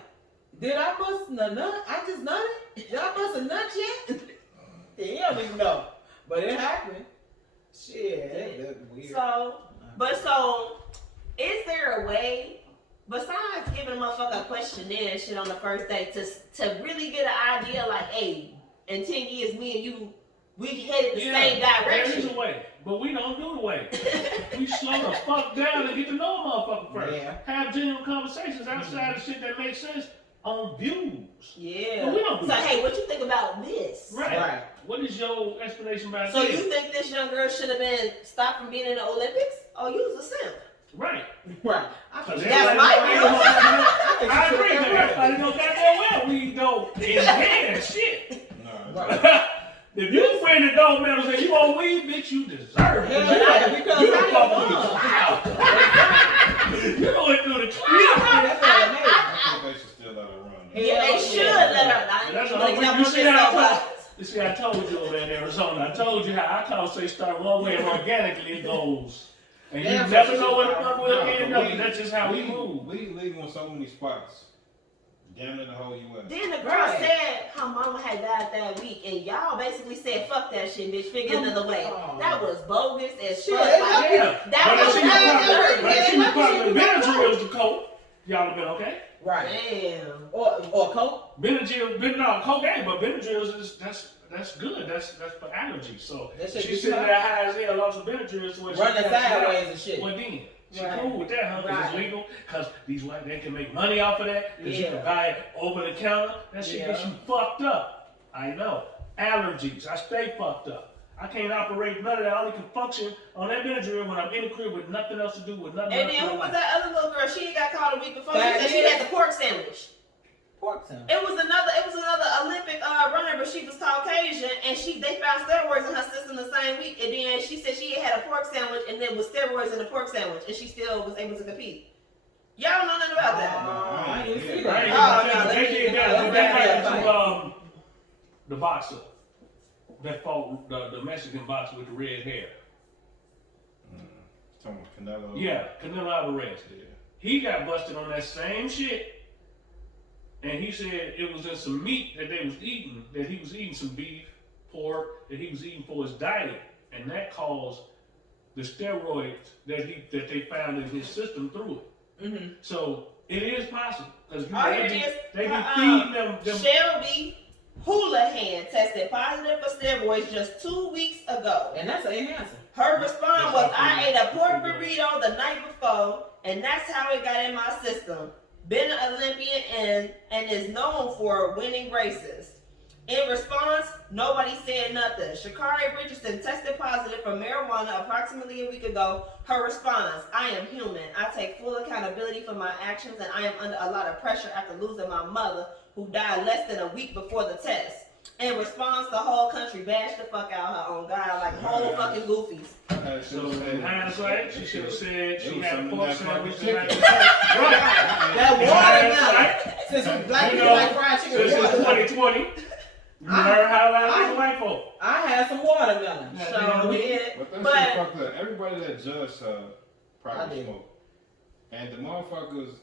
did I bust a nut? I just nutted? Did I bust a nut yet? Yeah, he don't even know. But it happened. Shit, that look weird. So, is there a way, besides giving a motherfucker a questionnaire and shit on the first date, to really get an idea like, hey, in 10 years, me and you, we headed the same There is direction? a way, but we don't do the way. We slow the fuck down and get to know a motherfucker first. Yeah. Have genuine conversations outside of shit that makes sense on views. Yeah. But we don't do So, that. hey, what you think about this? Right. What is your explanation about So this? you think this young girl should have been stopped from being in the Olympics? Oh, you was a simp. Right. Right. I Cause think That's everybody my know- view. I agree, but everybody knows goddamn well we don't enhance shit. No, Right. If you win the gold medals and you on weed, bitch, you deserve it. Yeah, because You I fucking won. you going through the That's crib. what I mean. I think they should still let her run. Yeah, they should let her. I That's ain't what gonna I'm- get you up see on how I this told- You see, I told you over in Arizona. I told you how our conversation start one way and organically it goes. And you Yeah, never for know where the fuck we'll No, end but up. That's just how we move. We leave on so many spots. Damn it, the whole U.S. Then the girl Right. said her mama had died that week, and y'all basically said, "Fuck that shit, bitch. Figure another way." Oh. That was bogus as Shit, fuck. it's Like, not- Yeah. that But if was she was bad. probably- but if she was Yeah, probably she was Benadryl's the coke, y'all have been okay. Right. Damn. Or coke. Benadryl, no, cocaine, but Benadryl is that's good. That's for allergies. So That shit she's get you sitting there high as hell, lost some Benadryl, so when she Running passed out, sideways and shit. well then, she Right. cool with that, huh? 'Cause it's Right. legal, because these white men can make money off of that, because you Yeah. can buy it over the counter. That shit Yeah. gets you fucked up. I know. Allergies, I stay fucked up. I can't operate none of that. I only can function on that Benadryl when I'm in the crib with nothing else to do, with nothing And else then to who do. was that other little girl? She got caught a week before. She That said she is- had the pork sandwich. Pork tongue. It was another Olympic runner, but she was Caucasian, and they found steroids in her system the same week. And then she said she had a pork sandwich, and there was steroids in the pork sandwich, and she still was able to compete. Y'all don't know nothing about that. I didn't see I ain't that. Oh, gonna no, say, let they me- did that. let's That not happened have to the boxer that fought the Mexican boxer with the red hair. Talking about Canelo. Yeah, Canelo Alvarez. Yeah. He got busted on that same shit, and he said it was in some meat that they was eating, that he was eating some beef, pork, that he was eating for his diet, and that caused the steroids that they found in his system through it. Mm-hmm. So it is possible because Oh, here it is. they be feeding them. Shelby Houlihan tested positive for steroids just 2 weeks ago. And that's an enhancer. Her response was, I ate a pork burrito the night before, and that's how it got in my system. Been an Olympian and is known for winning races. In response, nobody said nothing. Sha'Carri Richardson tested positive for marijuana approximately a week ago. Her response, I am human. I take full accountability for my actions, and I am under a lot of pressure after losing my mother, who died less than a week before the test. In response, the whole country bashed the fuck out her own God like whole fucking goofies. So in hindsight, she should have said she was had a something pork that sandwich fucking tonight. chicken. Right. That watermelon. Right. Since we black You people know, like fried chicken, Since it's watermelon. 2020, you learn how to lie like white folk. I had some watermelon. So we did. But that But- shit fucked up. Everybody that judged her I probably did. smoked. And the motherfuckers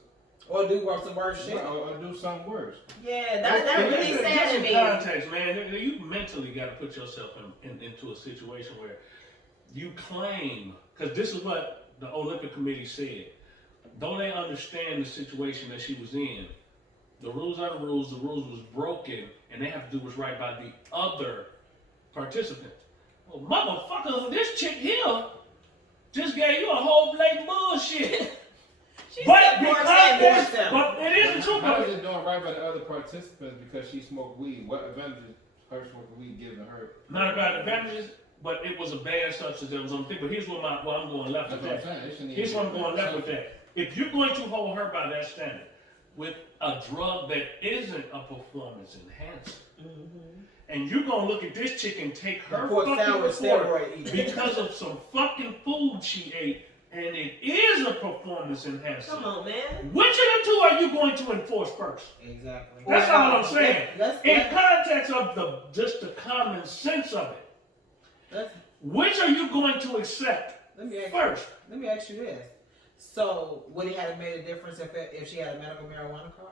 Or do work some worse shit. or do something worse. Yeah, that really Get sad to some me. context, man. You mentally got to put yourself into a situation where you claim, because this is what the Olympic Committee said. Though they understand the situation that she was in, the rules are the rules. The rules was broken, and they have to do what's right by the other participants. Well, motherfucker, this chick here just gave you a whole blatant bullshit. She But said pork because sandwich. but it is the truth. How is it doing right by the other participants because she smoked weed? What advantage is her smoking weed giving her? Not about advantages, but it was a bad substance that was on the thing. But here's what I'm going left That's with what I'm that. saying. They shouldn't Here's even what I'm going left with that. If you're going to hold her by that standard with a drug that isn't a performance enhancer, and you're gonna look at this chick and take her Pork fucking sandwich report steroid eating. because of some fucking food she ate, and it is a performance enhancer. Come on, man. Which of the two are you going to enforce first? Exactly. That's all I'm saying. Let's, In let's, context of just the common sense of it, let's, which are you going to accept let me ask first? Let me ask you this. So, would it have made a difference if she had a medical marijuana card?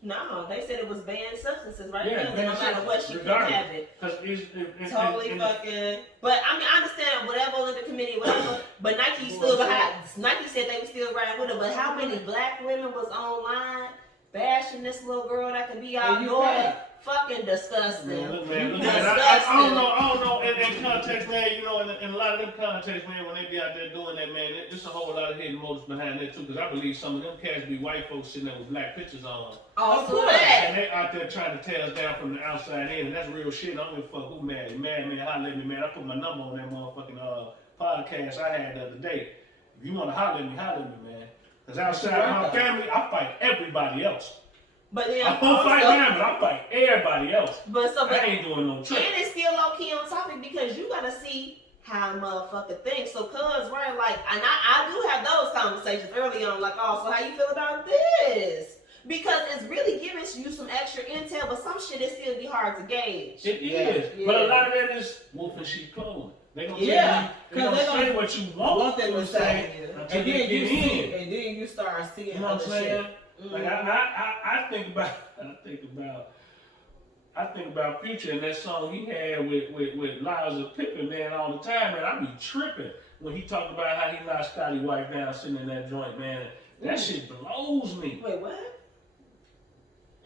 No, they said it was banned substances, right? Yeah, No banned matter what, she couldn't regardless. have it. Because Totally fucking. But I mean, I understand whatever Olympic committee, whatever. But Nike stood behind. Nike said they were still riding with her. But how many black women was online bashing this little girl that could be our And you daughter? can't. Fucking disgusting. Look, man, Disgusting. I don't know. In context, man, you know, in a lot of them contexts, man, when they be out there doing that, man, it's a whole lot of hidden motives behind that too. Because I believe some of them cats be white folks sitting there with black pictures on, Also course. that. and they out there trying to tear us down from the outside in, and that's real shit. I don't give a fuck who mad, man, holler at me, man. I put my number on that motherfucking podcast I had the other day. If you want to holler at me, man. Because outside my family, I fight everybody else. But then I don't fight them, but I fight everybody else. But I ain't doing no trick. and it's still low key on topic because you gotta see how a motherfucker thinks. So, cuz, right, like, and I do have those conversations early on, like, oh, so how you feel about this? Because it's really giving you some extra intel, but some shit it still be hard to gauge. It Yeah, is, yeah. but a lot of that is wolf and sheep clothing. They gonna Yeah, tell you, 'cause they they gonna say gonna what you want them to say. until And you then you get see, in. and then you start seeing You know what I'm other saying? shit. Like I think about Future and that song he had with Liza Pippen, man, all the time, man. I be tripping when he talked about how he knocked Scotty White down sitting in that joint, man. That shit blows me. Wait, what?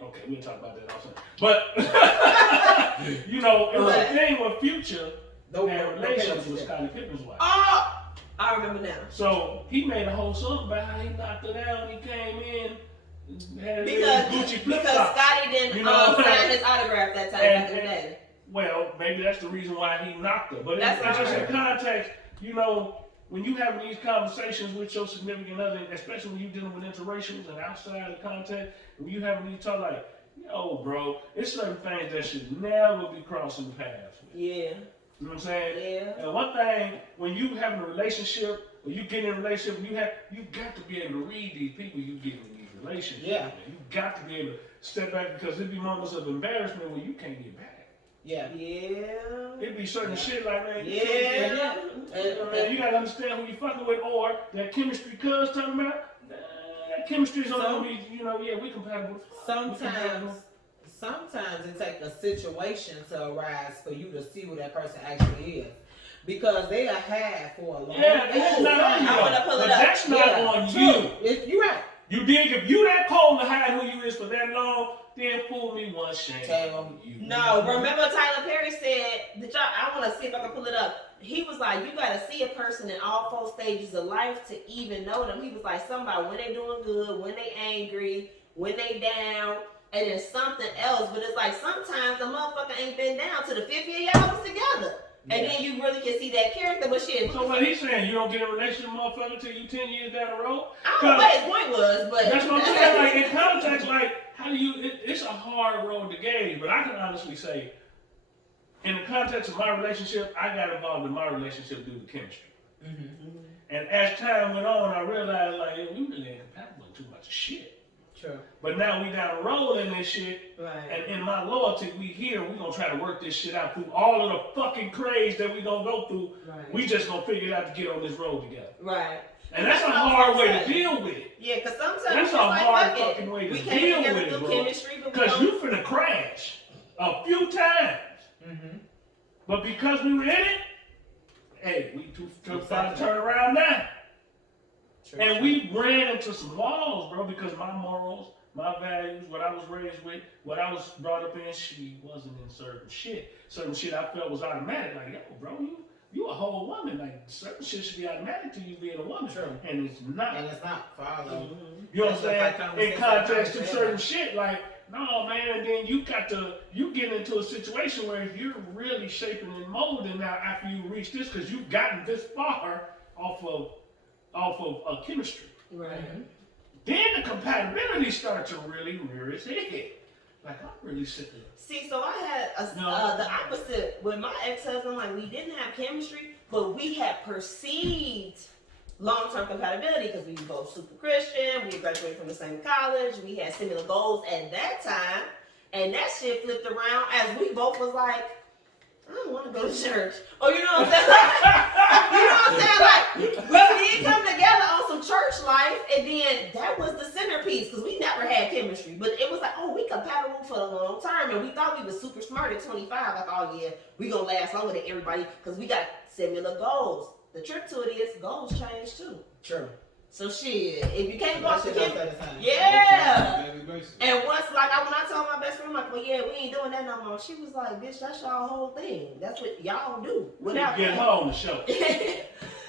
Okay, we'll talk about that also. But you know, it was a thing with Future had relations with Scottie Pippen's wife. Oh, I remember now. So he made a whole song about how he knocked her down when he came in. Had his Because Gucci flip because flops. Scotty didn't You know what I'm sign saying? his autograph that time back in the day. well, maybe that's the reason why he knocked her. But That's it's just in right. context, you know, when you having these conversations with your significant other, especially when you dealing with interracials and outside of context, when you having these talk like, yo, bro, it's certain things that should never be crossing paths with. Yeah. You know what I'm saying? Yeah. And one thing, when you having a relationship, or you get in a relationship, you got to be able to read these people you get in these relationships. Yeah. Man. You got to be able to step back because there be moments of embarrassment where you can't get back. Yeah. Yeah. It be certain shit like, man, you can't Yeah. get back. You know, man, you gotta understand who you fucking with, or that chemistry cuz talking about, that chemistry is only gonna be, you know, yeah, we compatible. Sometimes it takes a situation to arise for you to see who that person actually is. Because they are had for a long Yeah, and it's not on you. I wanna pull But it up. that's not on you. You're right. You dig? If you that cold to hide who you is for that long, then fool me one shame. Tell you. No, remember Tyler Perry said, I want to see if I can pull it up. He was like, you got to see a person in all 4 stages of life to even know them. He was like, somebody when they doing good, when they angry, when they down, and then something else. But it's like sometimes the motherfucker ain't been down to the 5th year y'all was together. And then you really can see that character, but shit. So what he's saying, you don't get in a relationship, motherfucker, till you 10 years down the road? I don't know what his point was, but That's what I'm saying. Like in context, like how do you? It's a hard road to gauge, but I can honestly say, in the context of my relationship, I got involved in my relationship due to chemistry. Mm-hmm. And as time went on, I realized like we really ain't compatible in too much shit. True. But now we down the road in this shit, right. and in my loyalty, we here. We gonna try to work this shit out through all of the fucking craze that we gonna go through. Right. We just gonna figure it out to get on this road together. Right. And that's a what I was hard gonna way say. to deal with it. Yeah, because sometimes That's it's a like, hard fuck it. fucking way to We deal came together with it, through bro. chemistry, but we Because don't. you finna crash a few times. Mm-hmm. But because we were in it, hey, we too far to turn around now. True. And we ran into some walls, bro, because my morals, my values, what I was raised with, what I was brought up in, she wasn't in certain shit. Certain shit I felt was automatic. Like, yo, bro, you a whole woman. Like, certain shit should be automatic to you being a woman. True. And it's not. And it's not follow. Mhm. You know what I'm That's saying? what In context to conversation. certain shit, like, no, man, and then you get into a situation where you're really shaping and molding now after you reach this, because you've gotten this far off of chemistry. Right. Mm-hmm. Then the compatibility starts to really rear its head. Like, I'm really sick of it. See, so I had No. the opposite with my ex-husband. Like, we didn't have chemistry, but we had perceived long-term compatibility because we were both super Christian. We graduated from the same college. We had similar goals at that time, and that shit flipped around as we both was like, I don't want to go to church. Or you know what I'm saying? You know what I'm saying? Like, we did come together on some church life, and then that was the centerpiece because we never had chemistry. But it was like, oh, we compatible for the long term, and we thought we was super smart at 25. Like, oh yeah, we gonna last longer than everybody because we got similar goals. The trick to it is goals change too. True. So shit, if you can't go off the That shit chemistry, don't stay the same. yeah. Daily basis. And once, like, when I told my best friend, I'm like, well, yeah, we ain't doing that no more. She was like, bitch, that's y'all whole thing. That's what y'all do. Without Get her that. on the show.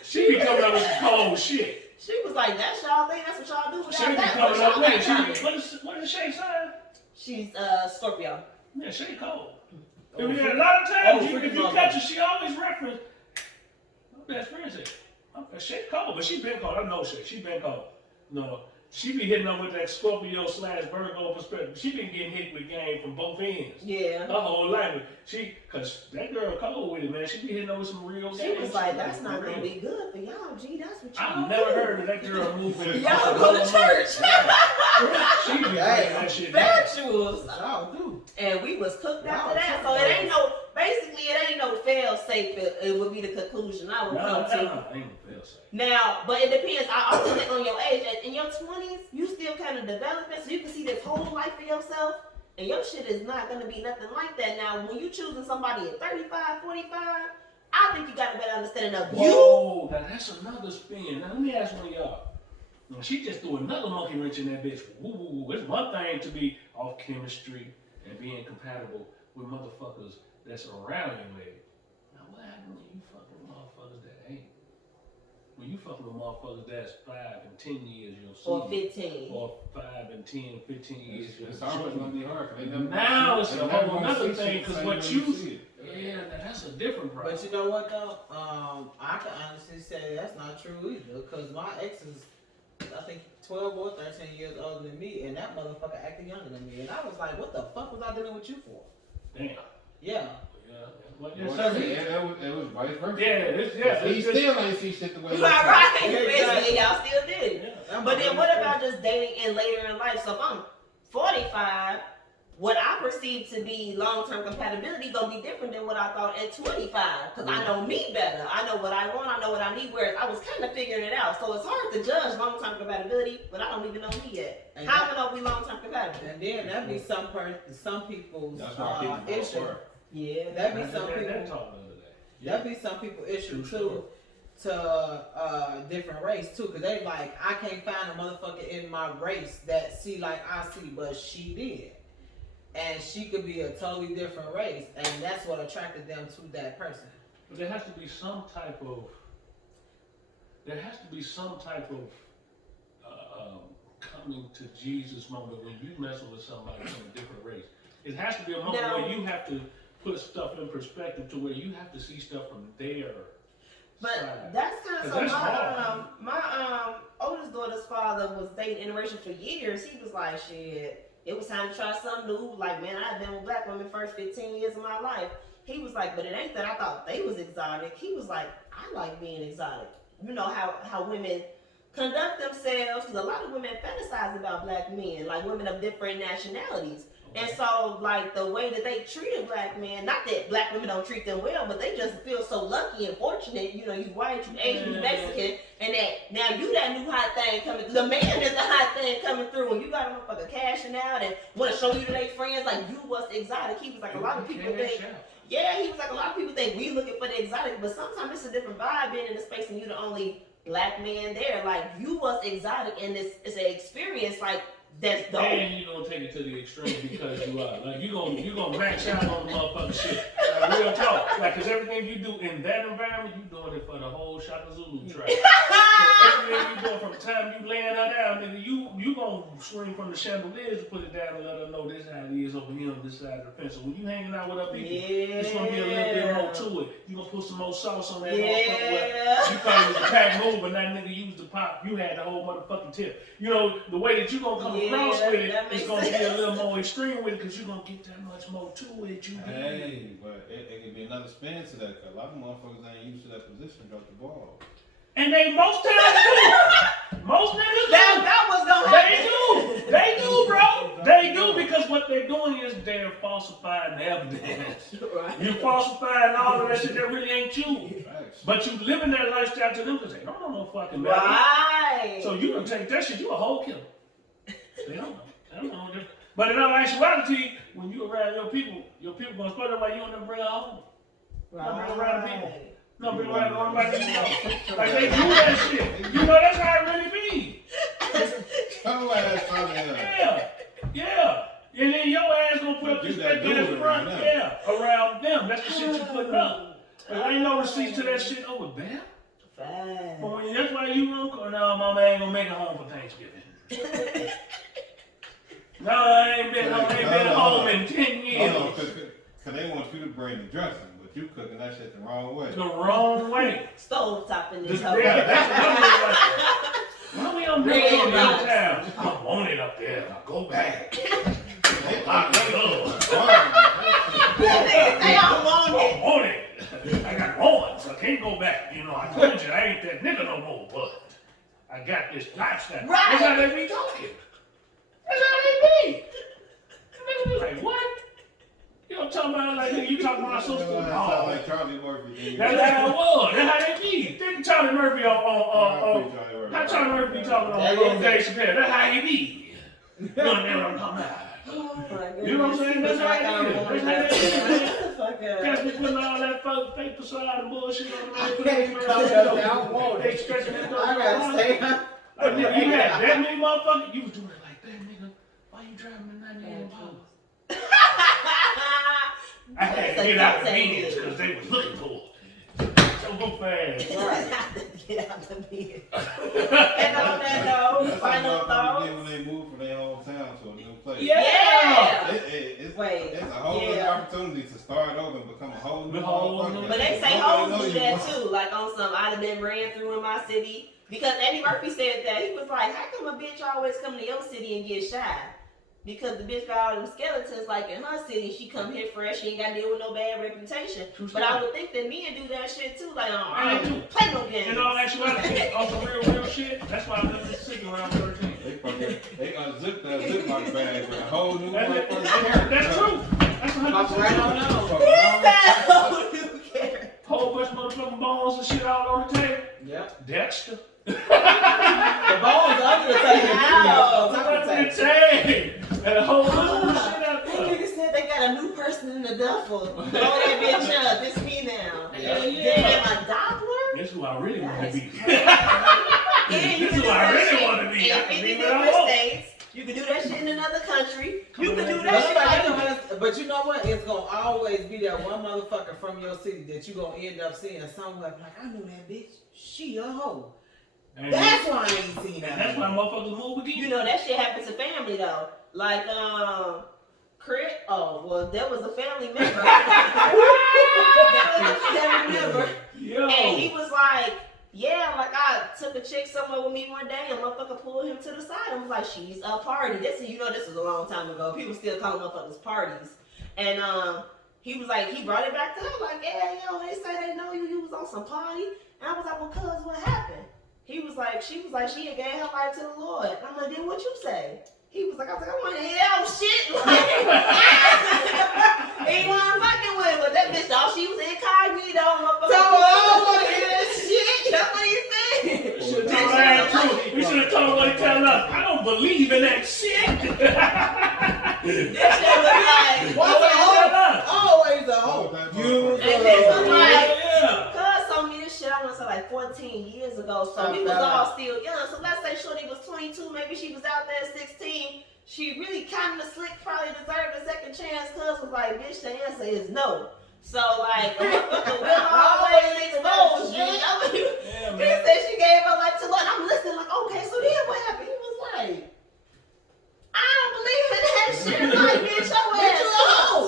She be coming up with some cold shit. She was like, that's y'all thing. That's what y'all do. She Without be that, coming what up y'all with got it. coming? What is Shay sign? She's Scorpio. Yeah, Shay cold. Oh, And we had a freaking- lot of times, oh, if you freaking catch her, she always reference, my best friend said, Shay cold, but she been cold. I know Shay. She been cold. No, she be hitting up with that Scorpio / Virgo perspective. She been getting hit with game from both ends. Yeah. Her whole life. Cause that girl cold with it, man. She be hitting up with some real She game. was like, that's not going to be good for y'all. Gee, that's what y'all I've never do. heard of that girl moving. Y'all go to church. She be doing that shit. Factuals. Y'all do. And we was cooked Wow, after that. So it ain't no, basically it ain't no fail safe. It would be the conclusion I would come to. No, ain't no fail safe. Now, but it depends. I also think on your age. In your 20s, you still kind of developing, so you can see this whole life for yourself. And your shit is not going to be nothing like that. Now, when you choosing somebody at 35, 45, I think you got a better understanding of you. Whoa, now that's another spin. Now let me ask one of y'all. Now, she just threw another monkey wrench in that bitch. Woo, woo, woo. It's one thing to be off chemistry and being compatible with motherfuckers that's around your age. Now what happens when you fucking with motherfuckers that ain't? When you fucking with motherfuckers that's 5 and 10 years your Or senior, 15. or 5 and 10 and 15 years your It's always gonna be hard. 'cause they never Now gonna it's see a it. whole They never gonna nother see thing, shit the 'cause same what way you- see it. Yeah, now that's a different problem. But you know what though? I can honestly say that's not true either. Cause my ex is, I think, 12 or 13 years older than me, and that motherfucker acted younger than me. And I was like, what the fuck was I dealing with you for? Damn. Yeah. Well, Well, yes, sir. it was vice versa. It's He still ain't see shit the way. Right. Exactly. Basically, y'all still did it. Yeah. But then what about just dating in later in life? So if I'm 45, what I perceive to be long-term compatibility gonna be different than what I thought at 25. Because I know me better. I know what I want. I know what I need. Whereas I was kind of figuring it out. So it's hard to judge long-term compatibility, but I don't even know me yet. And How am I know we long-term compatible? And then that'd be some people's That's why people go issue. apart. Yeah. That'd be I some had that people. talk the other day. That'd be some people issue True too. To different race too, cause they like, I can't find a motherfucker in my race that see like I see, but she did, and she could be a totally different race, and that's what attracted them to that person. But there has to be some type of coming to Jesus moment when you messing with somebody from a different race. It has to be a moment Now- where you have to put stuff in perspective to where you have to see stuff from their But side. that's kind of 'Cause so. that's hard. My oldest daughter's father was dating interracial for years. He was like, shit, it was time to try something new. Like, man, I've been with black women first 15 years of my life. He was like, but it ain't that I thought they was exotic. He was like, I like being exotic. You know how women conduct themselves, because a lot of women fantasize about black men, like women of different nationalities. And so, like, the way that they treated black men, not that black women don't treat them well, but they just feel so lucky and fortunate. You know, you white, you Asian, you Mexican, and that now you that new hot thing coming. The man is the hot thing coming through, and you got a motherfucker cashing out and want to show you to their friends like you was exotic. He was like, a lot of people think, yeah, he was like, a lot of people think we looking for the exotic, but sometimes it's a different vibe being in the space and you the only black man there. Like, you was exotic, and it's an experience like. That's dope. And you're gonna take it to the extreme because you are. Like you gonna max out on the motherfucking shit. Like real talk. Like, cause everything you do in that environment, you doing it for the whole Shaka Zulu tribe. So everything you doing from the time you laying her down, nigga, you gonna swing from the chandeliers to put it down and let her know this how it is over here on this side of the fence. So when you hanging out with other people, it's gonna be a little bit more to it. You gonna put some more sauce on that motherfucker. Where you thought it was a pack move, and that nigga used the pop. You had the whole motherfucking tip. You know the way that you gonna come across with it, it's gonna be a little more extreme with it, cause you're gonna get that much more to it. You Hey, but it could be another spin to that. 'Cause a lot of motherfuckers ain't used to that position. Drop the ball. and they most times do. Most niggas do. That was gonna happen. They do, bro. They do, because what they're doing is they're falsifying evidence. Right. You're falsifying all of that shit that really ain't you. Facts. But you living that lifestyle to them because they don't know no fucking better. Right. So you gonna take that shit, you a whole killer. They don't know. They don't know. But in all actuality, when you around your people gonna split up while you on them bring her home. Don't bring around the people. No, bring around nobody you know. Like they do that shit. You know that's how it really be. Your ass trying to Yeah. And then your ass gonna put up You this that fake ass dude front. around them. Yeah, around them. That's the shit you putting up. But ain't no receipts to that shit over there. Fast. But when that's why you don't. No, mama ain't gonna make it home for Thanksgiving. No, I ain't been home in 10 years. Oh, cause they want you to bring the dressing, but you cooking that shit the wrong way. The wrong way. Stove top in this Yeah, hoe. that's why we on Red the box. town. I want it up there. Now go back. They I love. They don't want I it. want it. I got horns. I can't go back. You know, I told you I ain't that nigga no more, but I got this lifestyle. Right. That's how they be talking. That's how they be. They be like, what? You don't talk about it like nigga, you talking about sister. Sound No. like Charlie Murphy. That's how it was. That's how they be. Think of Charlie Murphy on how Charlie Murphy be talking on Dave Chappelle. That's how he be. You don't never come out. Oh my goodness. You know what I'm saying? That's how it is. That's how it is. Motherfucker. Guys be putting all that fake facade and bullshit on I the can't come up there. I don't want They it. stretching that I gotta stay. Like, nigga, you had that many motherfuckers. You was doing it like that, nigga. Why you driving a 98 Impala? I had to get out of convenience because they was looking for it. So go fast. Right. get out the bed. And on that note, final thoughts. When they move from their hometown to a new place. Yeah. It's a whole other opportunity to start over and become a whole new motherfucker. But they say Nobody hoes knows do you. that too. Like on some, I'd have been ran through in my city. Because Eddie Murphy said that. He was like, how come a bitch always come to your city and get shy? Because the bitch got all them skeletons, like in her city, she come here fresh, she ain't got to deal with no bad reputation. But I would think that men do that shit too, like, I don't play no games. In all actuality, on some real shit, that's why I'm just sick around 13. They unzipped that Ziploc bag with a whole new That's motherfucker. true. That's Pop 100%. right on out. Whole bunch of motherfucking bones and shit all on the table. Yep. Dexter. The bones under the table. Ow. On top of the Under the table. table. And a whole bunch of shit out there. Nigga said they got a new person in the duffel. Blow that bitch up. It's me now. Yeah, Damn, a Doppler? This is who I really want to be. Yeah, you This can is do who I that really shit want to be. I in can 50 be where I different want. states. You can do that shit in another country. You can do But, that shit like but you know what? It's gonna always be that one motherfucker from your city that you gonna end up seeing somewhere. Like, I know that bitch. She a hoe. And That's why I ain't seen that. that's why motherfuckers move again. You know, that shit happens to family though. Like, Crit, there was a family member. There was a family member. Yo. And he was like, yeah, like I took a chick somewhere with me one day and motherfucker pulled him to the side and was like, she's a party. This is a long time ago. People still call motherfuckers parties. And he was like, he brought it back to her like, yeah, they say they know you was on some party. And I was like, well, cuz, what happened? She was like, she had gave her life to the Lord. And I'm like, then what you say? He was like, I want to hear that shit. He wasn't fucking with her, but that bitch thought she was incognito. So I don't want to hear that shit. That's what he said. We should have told her truth. We should have told her what he tell us. I don't believe in that shit. This shit was like, What's a hoe? us. Always a hoe. You and this was like, Yeah. cuz told me this shit, I want to say like 14 years ago, so we was all still young. So let's say Shorty was 22, maybe she was out there at 16. She really kind of slick, probably deserved a second chance. Cuz was like, bitch, the answer is no. So like, we'll always expose you. Yeah, He man. said she gave her like to one. I'm listening like, okay, so then what happened? He was like, I don't believe in that shit. Like, bitch, your ass a hoe.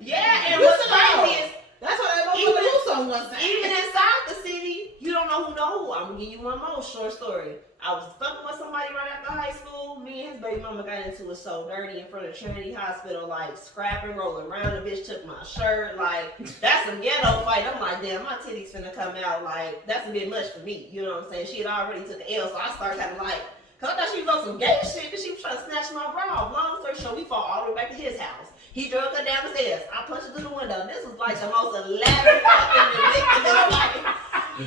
Yeah, and what's crazy is, That's why they motherfucker do something one time. even inside the city, you don't know who know who. I'm gonna give you one more short story. I was fucking with somebody right after high school. Me and his baby mama got into it so dirty in front of Trinity Hospital, like scrapping, rolling around. The bitch took my shirt. Like, that's some ghetto fight. I'm like, damn, my titties finna come out. Like, that's a bit much for me. You know what I'm saying? She had already took the L, so I started kind of like, cause I thought she was on some gay shit, cause she was trying to snatch my bra off. Long story short, we fought all the way back to his house. He drove her down the stairs. I punched her through the window. This was like the most elaborate fucking ridiculous fight.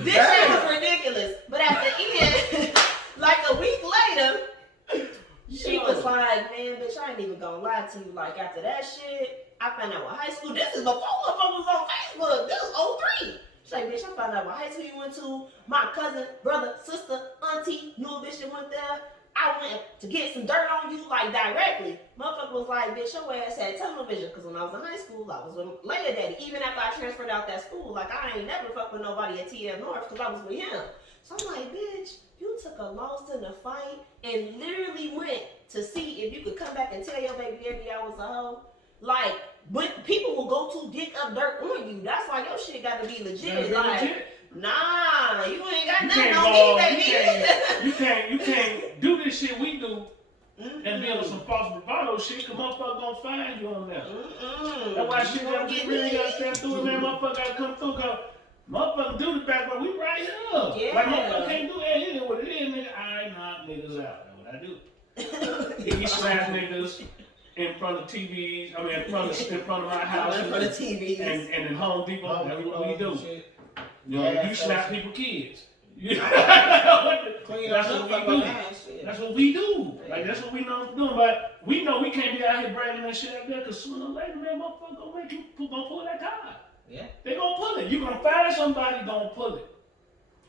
This shit was ridiculous. But at the end, like a week later, she was like, man, bitch, I ain't even gonna lie to you. Like, after that shit, I found out what high school. This is before motherfuckers was on Facebook. This was 03. She's like, bitch, I found out what high school you went to. My cousin, brother, sister, auntie knew a bitch that went there. I went to get some dirt on you, like, directly. Motherfucker was like, bitch, your ass had television. Because when I was in high school, I was with Leia Daddy. Even after I transferred out that school, like, I ain't never fucked with nobody at TF North because I was with him. So I'm like, bitch, you took a loss in the fight and literally went to see if you could come back and tell your baby daddy I was a hoe. Like, but people will go to dig up dirt on you. That's why your shit got to be legit. Yeah, Like, legit. nah, you ain't got You nothing can't on go, me, baby. you can't do this shit we do and be on Mm-mm. some false bravado shit, cause motherfucker gonna find you on that. Mm-mm. That's why shit You gotta gonna be get really me? gotta stand through it, man. Motherfucker gotta come through, cause motherfucker do the back, but we right here. Yeah. Like motherfucker can't do that. It is what it is, nigga. I knock niggas out. That's what I do. He slash niggas in front of TVs. I mean, in front of my house. For the TV. And in Home Depot, that's what we do. You know, Yeah, you so- slap people kids. Clean That's up what fuck we do. behind shit. That's what we do. Like, that's what we know for doing. But we know we can't be out here bragging that shit out there, because sooner or later, man, motherfucker gonna make you gonna pull that card. Yeah. They gonna pull it. You gonna find somebody gonna pull it.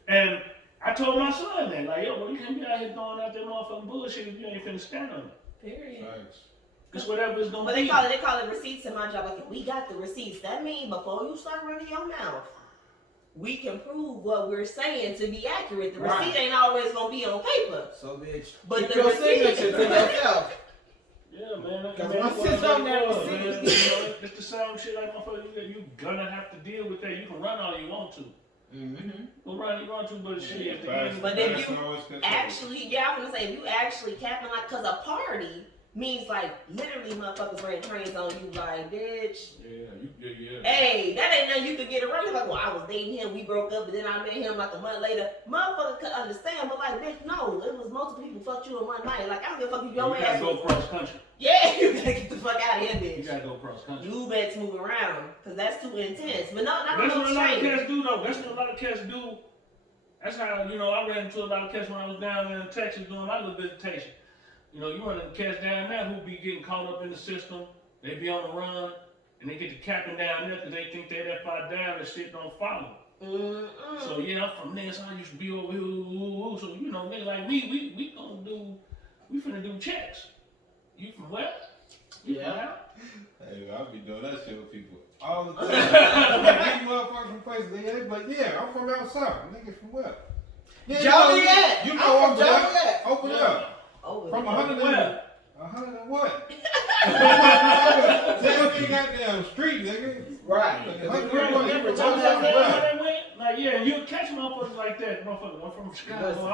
And I told my son that, like, yo, well, you can't be out here throwing out that motherfucking bullshit if you ain't finna stand on it. Period. Thanks. Cause whatever it's gonna But be. they call it receipts in my job. Like, we got the receipts. That means before you start running your mouth, we can prove what we're saying to be accurate. The Right. receipt ain't always gonna be on paper. So bitch, But keep the your receipt- signature to yourself. Yeah, man. Because man, once that's it's what on there, it was, receipt man. is- You know, it's the same shit like motherfucker. You gonna have to deal with that. You can run all you want to. Mm-hmm. You can run all you want to, but shit, at the Facts- end. But if facts you always control. Actually, yeah, I'm gonna say if you actually capping like, cause a party means like literally motherfuckers running trains on you, like bitch. Yeah. Hey, that ain't nothing you could get around. Like, well, I was dating him, we broke up, but then I met him like a month later. Motherfucker could understand, but like, bitch, no, it was multiple people fucked you in one night. Like, I don't give a fuck if You your gotta ass. go cross country. Yeah, you gotta get the fuck out of here, You bitch. gotta go cross country. You better move around, cause that's too intense. But no, not That's what no a lot of train. cats do, though. That's what a lot of cats do. That's how, you know, I ran into a lot of cats when I was down there in Texas doing my little visitation. You know, you run into cats down there who be getting caught up in the system. They be on the run, and they get to capping down there because they think they're that far down, that shit don't follow. So, yeah, I'm from there, so I used to be over here. So, you know, nigga like me, we finna do checks. You from where? You from Yeah. out? Hey, I'll be doing that shit with people all the time. Like, these motherfuckers from places, they be like, yeah, I'm from out south. Nigga, from where? Yeah, Joliet. You I'm know from over there. Joliet. Over there. Over From there. 100 Where? 100 and what? They ain't goddamn street, nigga. Right. Like, Because hundred if you and what? remember, You Tell me Joliet- how they went. Like, yeah, you catch motherfuckers like that. Motherfucker, I'm from Chicago. Listen. I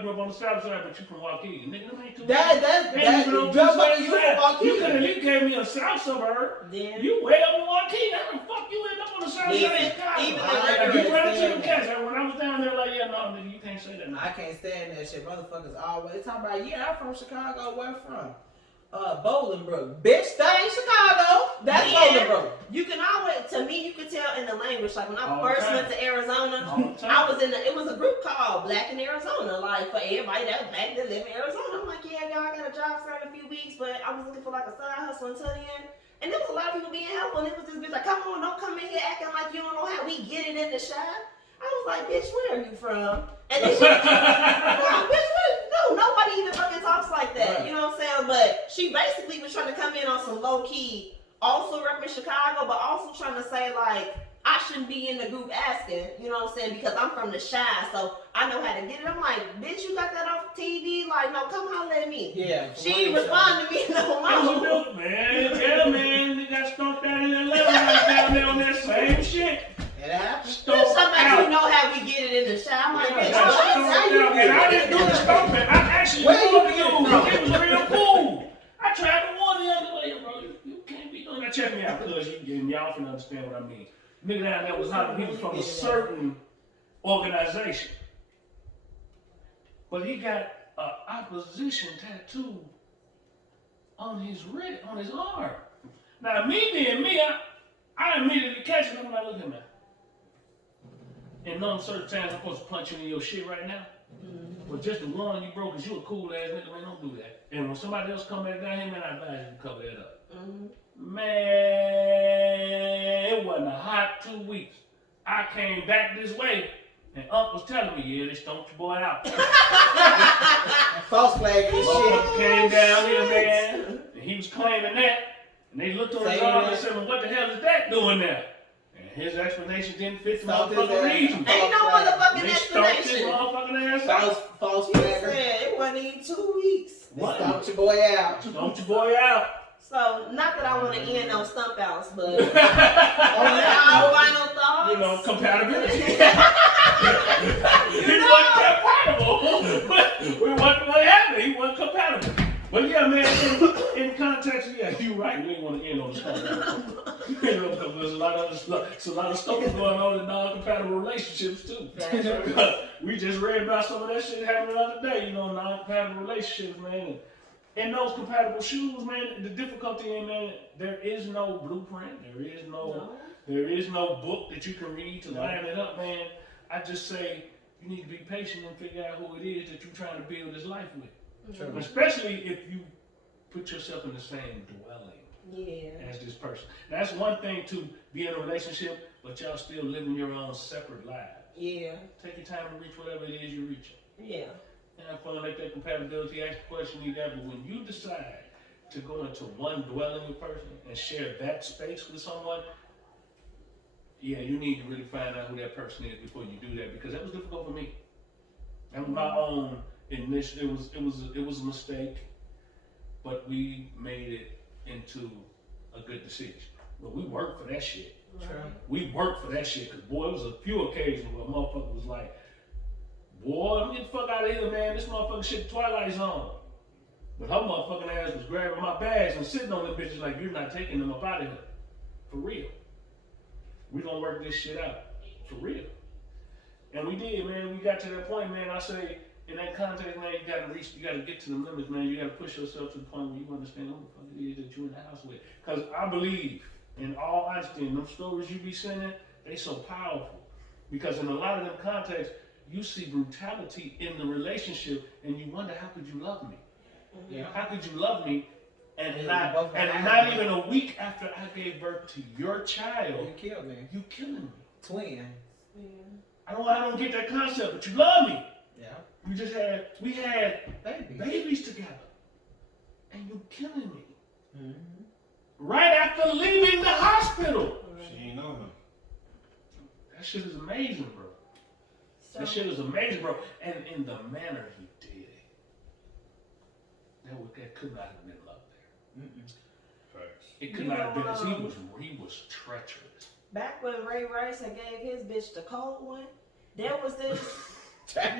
grew up on the south side, but you from Waukegan. Nigga, them ain't too That Ain't even on two just sides like you of that. from You could Waukegan. have you gave me a south suburb. Then You way up in Waukegan. How the fuck you end up on the south Even- side of Chicago? even the Like, record you run into them is cats. Like, when I was down there, like, yeah, no, nigga, you can't say that. I can't stand that shit. Motherfuckers always talking about, yeah, I'm from Chicago. Where from? Bolingbrook. Bitch, that ain't Chicago. That's Yeah. Bolingbrook. you can always, to me, you can tell in the language. Like when I All the first time. went to Arizona, All the time. I was in it was a group called Black in Arizona, like for everybody that black that live in Arizona. I'm like, yeah, y'all, I got a job starting in a few weeks, but I was looking for like a side hustle until then. And there was a lot of people being helpful, and it was this bitch like, come on, don't come in here acting like you don't know how we get it in the shop. I was like, bitch, where are you from? And then she was like, bitch, what? No, nobody even fucking talks like that. Right. You know what I'm saying? But she basically was trying to come in on some low key, also repping Chicago, but also trying to say like, I shouldn't be in the group asking, you know what I'm saying? Because I'm from the Shy, so I know how to get it. I'm like, bitch, you got that off TV? Like, no, come holler at me. Yeah. She responded to me, no, That was a mama. dope, man. Yeah, man. They got stomped out in Atlanta right down there on that same shit. It happened. Bitch, Stomped somebody out. you know how we get it in the Shy. I'm like, Yeah, bitch, got what? stomped out. And I didn't do the stomping. I actually Where you knew the get it dude. from? It was real cool. I tried to warn the other way, bro. You can't be doing that. Check me out, cuz y'all can understand what I mean. Nigga down there was not, he was from a certain organization. But he got an opposition tattoo on his wrist, on his arm. Now, me being me, I immediately catch it. I'm like, look at me. And knowing certain times I'm supposed to punch you in your shit right now. But just the one you broke, cause you a cool ass nigga, man, don't do that. And when somebody else come back down here, man, I advise you to cover that up. Man, it wasn't a hot 2 weeks. I came back this way, and Unc was telling me, yeah, they stomped your boy out. False flag and Motherfucker shit. came down here, man, and he was claiming that. And they looked on his Say arm that. and said, well, what the hell is that doing there? And his explanation didn't fit the Stomped his motherfucking ass. reason. Ain't no motherfucking They stomped his explanation. motherfucking ass out. False He flag. said it wasn't even 2 weeks. They What? stomped your boy out. Stomp your boy out. So, not that I want to end on stump outs, but our final thoughts. You know, compatibility. He wasn't compatible. What happened? He wasn't compatible. But yeah, man, in context, yeah, you're right. We ain't want to end on the stuff. You know, because there's a lot of stuff going on in non-compatible relationships too. We just read about some of that shit happening the other day. You know, non-compatible relationships, man. And in those compatible shoes, man, the difficulty in, man, there is no blueprint. There is no book that you can read to line it up, man. I just say you need to be patient and figure out who it is that you're trying to build this life with. True. Especially if you put yourself in the same dwelling Yeah. as this person. Now, that's one thing to be in a relationship, but y'all still living your own separate lives. Yeah. Take your time to reach whatever it is you're reaching. Yeah. Have fun, make that compatibility, ask the question you got, but when you decide to go into one dwelling with person and share that space with someone, yeah, you need to really find out who that person is before you do that, because that was difficult for me. That was my own initial. It was a mistake, but we made it into a good decision. But we worked for that shit. True. We worked for that shit, cause boy, it was a few occasions where a motherfucker was like, boy, let me get the fuck out of here, man. This motherfucking shit Twilight Zone. But her motherfucking ass was grabbing my bags and sitting on them bitches like, you're not taking them up out of here. For real. We gonna work this shit out. For real. And we did, man. We got to that point, man. I say, in that context, man, you gotta get to the limits, man. You gotta push yourself to the point where you understand who the fuck it is that you in the house with. Cause I believe, in all honesty, in them stories you be sending, they so powerful. Because in a lot of them contexts, you see brutality in the relationship and you wonder, how could you love me? Yeah. How could you love me and Yeah, both not my even a week after I gave birth to your child, You killed me. you killing me? Twin. I don't get that concept, but you love me. Yeah. We had Baby. babies together, and you killing me Mm-hmm. right after leaving the hospital. She ain't know him. That shit is amazing, bro. So, That shit is amazing, bro. And in the manner he did it, that could not have been love there. Facts. It could You not have been, know, because he was treacherous. back when Ray Rice had gave his bitch the cold one, there was this.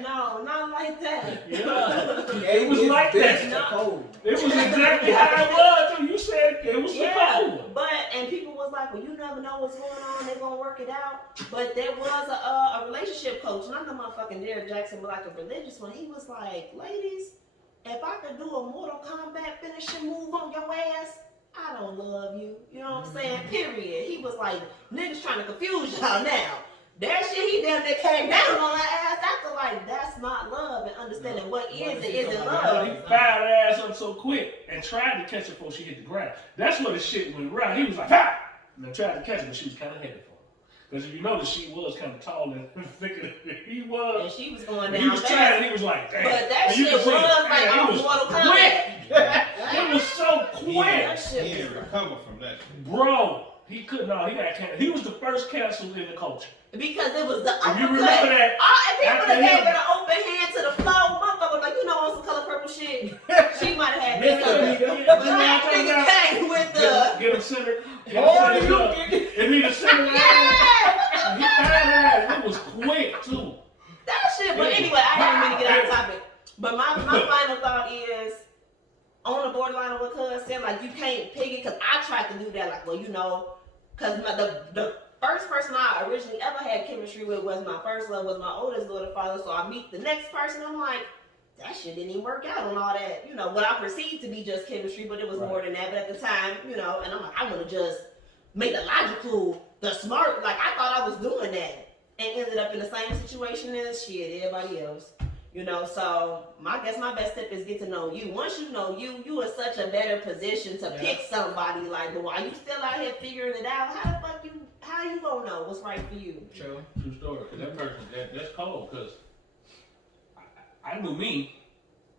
No, not like that. Yeah. It was like that. The cold. It was exactly how it was. You said it was the cold one. But and people was like, well, you never know what's going on. They're gonna work it out. But there was a relationship coach, and I'm the motherfucking Derek Jackson, but like a religious one. He was like, ladies, if I could do a Mortal Kombat finishing move on your ass, I don't love you. You know what I'm saying? Period. He was like, niggas trying to confuse y'all now. That shit he damn near came down on her ass after, like, that's not love, and understanding what is and isn't love. He fired her ass up so quick and tried to catch her before she hit the ground. That's where the shit went right. He was like, ha! And then tried to catch her, but she was kind of heavy for him. Because if you notice, she was kind of tall and thicker than he was. And she was going And down he was fast. trying, and he was like, damn. But that And you shit could was see, like man, on he was Mortal quick. Kombat. It was so He quick. That shit he was- didn't recover from that shit. Bro, he got canceled. He was the first canceled in the culture. Because it was the If you uppercut. remember that, If he would after have gave him- it an open hand to the floor, motherfucker was like, you know, on some color purple shit, she might have had This this. nigga- But this that nigga nigga came with the. get him centered. Get him Oh, centered you up. did it. If he the center line, Yeah! he fired her ass. It was quick too. That shit. But anyway, I didn't mean to get off topic. But my final thought is, on the borderline of what Cuz said, like, you can't pig it, because I tried to do that, like, well, you know, because the first person I originally ever had chemistry with was my first love, was my oldest daughter father. So I meet the next person, I'm like, that shit didn't even work out on all that, you know, what I perceived to be just chemistry, but it was more than that. But at the time, you know, and I'm like, I want to just make the logical, the smart, like, I thought I was doing that, and ended up in the same situation as shit, everybody else. You know, so I guess my best tip is get to know you. Once you know you, you in such a better position to pick somebody. Like, but while you still out here figuring it out, how you gonna know what's right for you? True. True story. Cause that person, that's cold. Cause I knew me.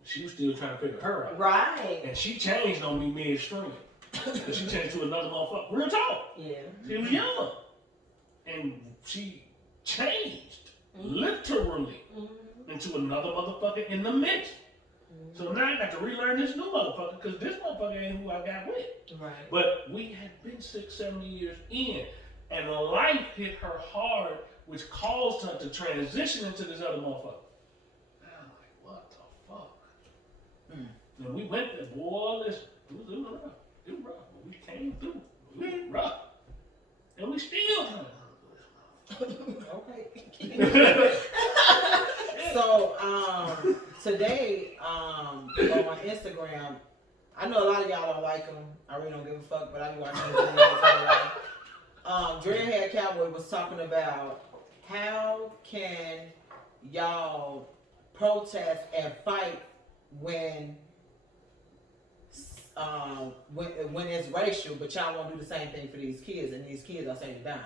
She was still trying to figure her out. Right. And she changed on me midstream. Cause she changed to another motherfucker. Real talk. Yeah. She was young. And she changed. Literally. Into another motherfucker in the mix. So now I got to relearn this new motherfucker, because this motherfucker ain't who I got with. Right. But we had been 6-7 years in, and life hit her hard, which caused her to transition into this other motherfucker. And I'm like, what the fuck? And we went there, boy, listen, it was rough. It was rough, but we came through. It was rough. And we still trying Okay. So today on my Instagram, I know a lot of y'all don't like him. I really don't give a fuck, but I be watching his videos anyway. Dreadhead Cowboy was talking about how can y'all protest and fight when it's racial, but y'all won't do the same thing for these kids, and these kids are saying dying.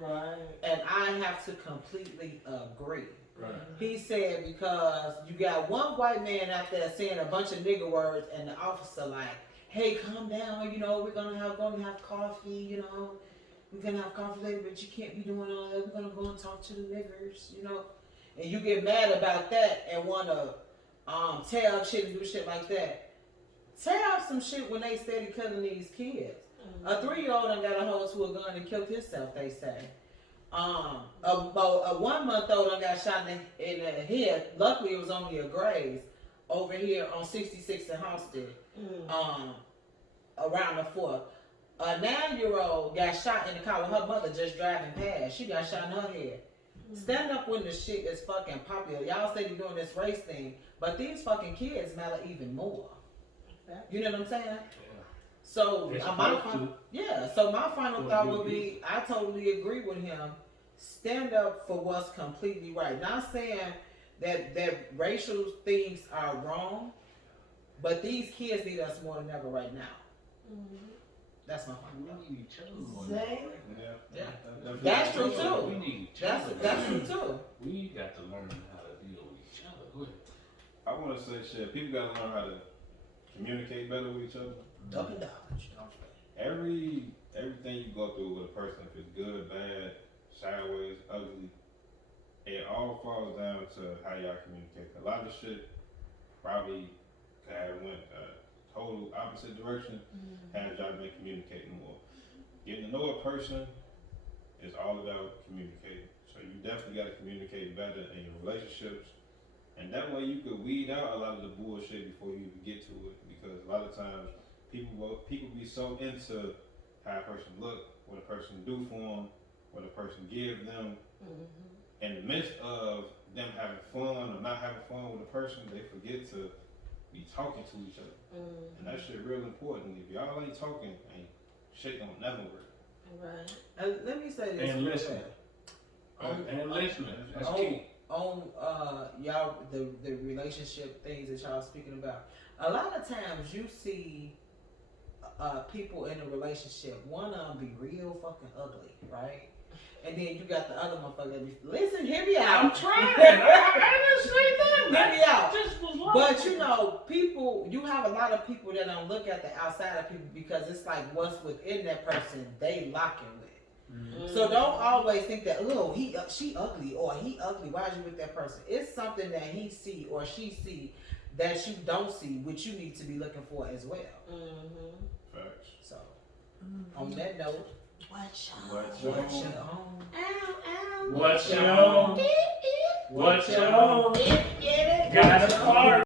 Right. And I have to completely agree. Right. He said because you got one white man out there saying a bunch of nigger words, and the officer like, "Hey, calm down. You know we're gonna have coffee. You know, we can have coffee later, but you can't be doing all that. We're gonna go and talk to the niggers, you know. And you get mad about that and wanna tell shit and do shit like that. Tell some shit when they steady killing these kids. A 3-year-old done got a hold to a gun and killed himself, they say. A 1-month-old done got shot in the head. Luckily, it was only a graze over here on 66 in Halstead, around the 4th. A 9-year-old got shot in the car with her mother just driving past. She got shot in her head. Stand up when the shit is fucking popular. Y'all say you're doing this race thing, but these fucking kids matter even more. You know what I'm saying? So They're my supposed to. so my final thought would be, I totally agree with him. Stand up for what's completely right. Not saying that racial things are wrong, but these kids need us more than ever right now. That's my final thought. We need each other. Zay? Yeah. That's That's true We too. need each That's other. true too. We got to learn how to deal with each other. Go ahead. I want to say shit. People got to learn how to communicate better with each other. Duck and dodge. Everything you go through with a person, if it's good, bad, sideways, ugly, it all falls down to how y'all communicate. A lot of shit probably could have went total opposite direction had y'all been communicating more. Getting to know a person is all about communicating. So you definitely got to communicate better in your relationships. And that way you could weed out a lot of the bullshit before you even get to it. Because a lot of times people be so into how a person look, what a person do for them, what a person give them. In the midst of them having fun or not having fun with a person, they forget to be talking to each other. And that shit real important. If y'all ain't talking, shit don't never work. Right. And let me say this. And real listen. quick. And listening. That's on, key. on y'all the relationship things that y'all speaking about. A lot of times you see people in a relationship, one of them be real fucking ugly, right? And then you got the other motherfucker that be, listen, hear me out. I'm trying. I didn't say Hear that. me out. Just was like But you know, people, you have a lot of people that don't look at the outside of people because it's like what's within that person they locking with. So don't always think that, oh, she ugly or he ugly. Why is you with that person? It's something that he see or she see that you don't see, which you need to be looking for as well. Facts. So on that note, What's What's what your you own? on? What's your own? What's your own? Got a party.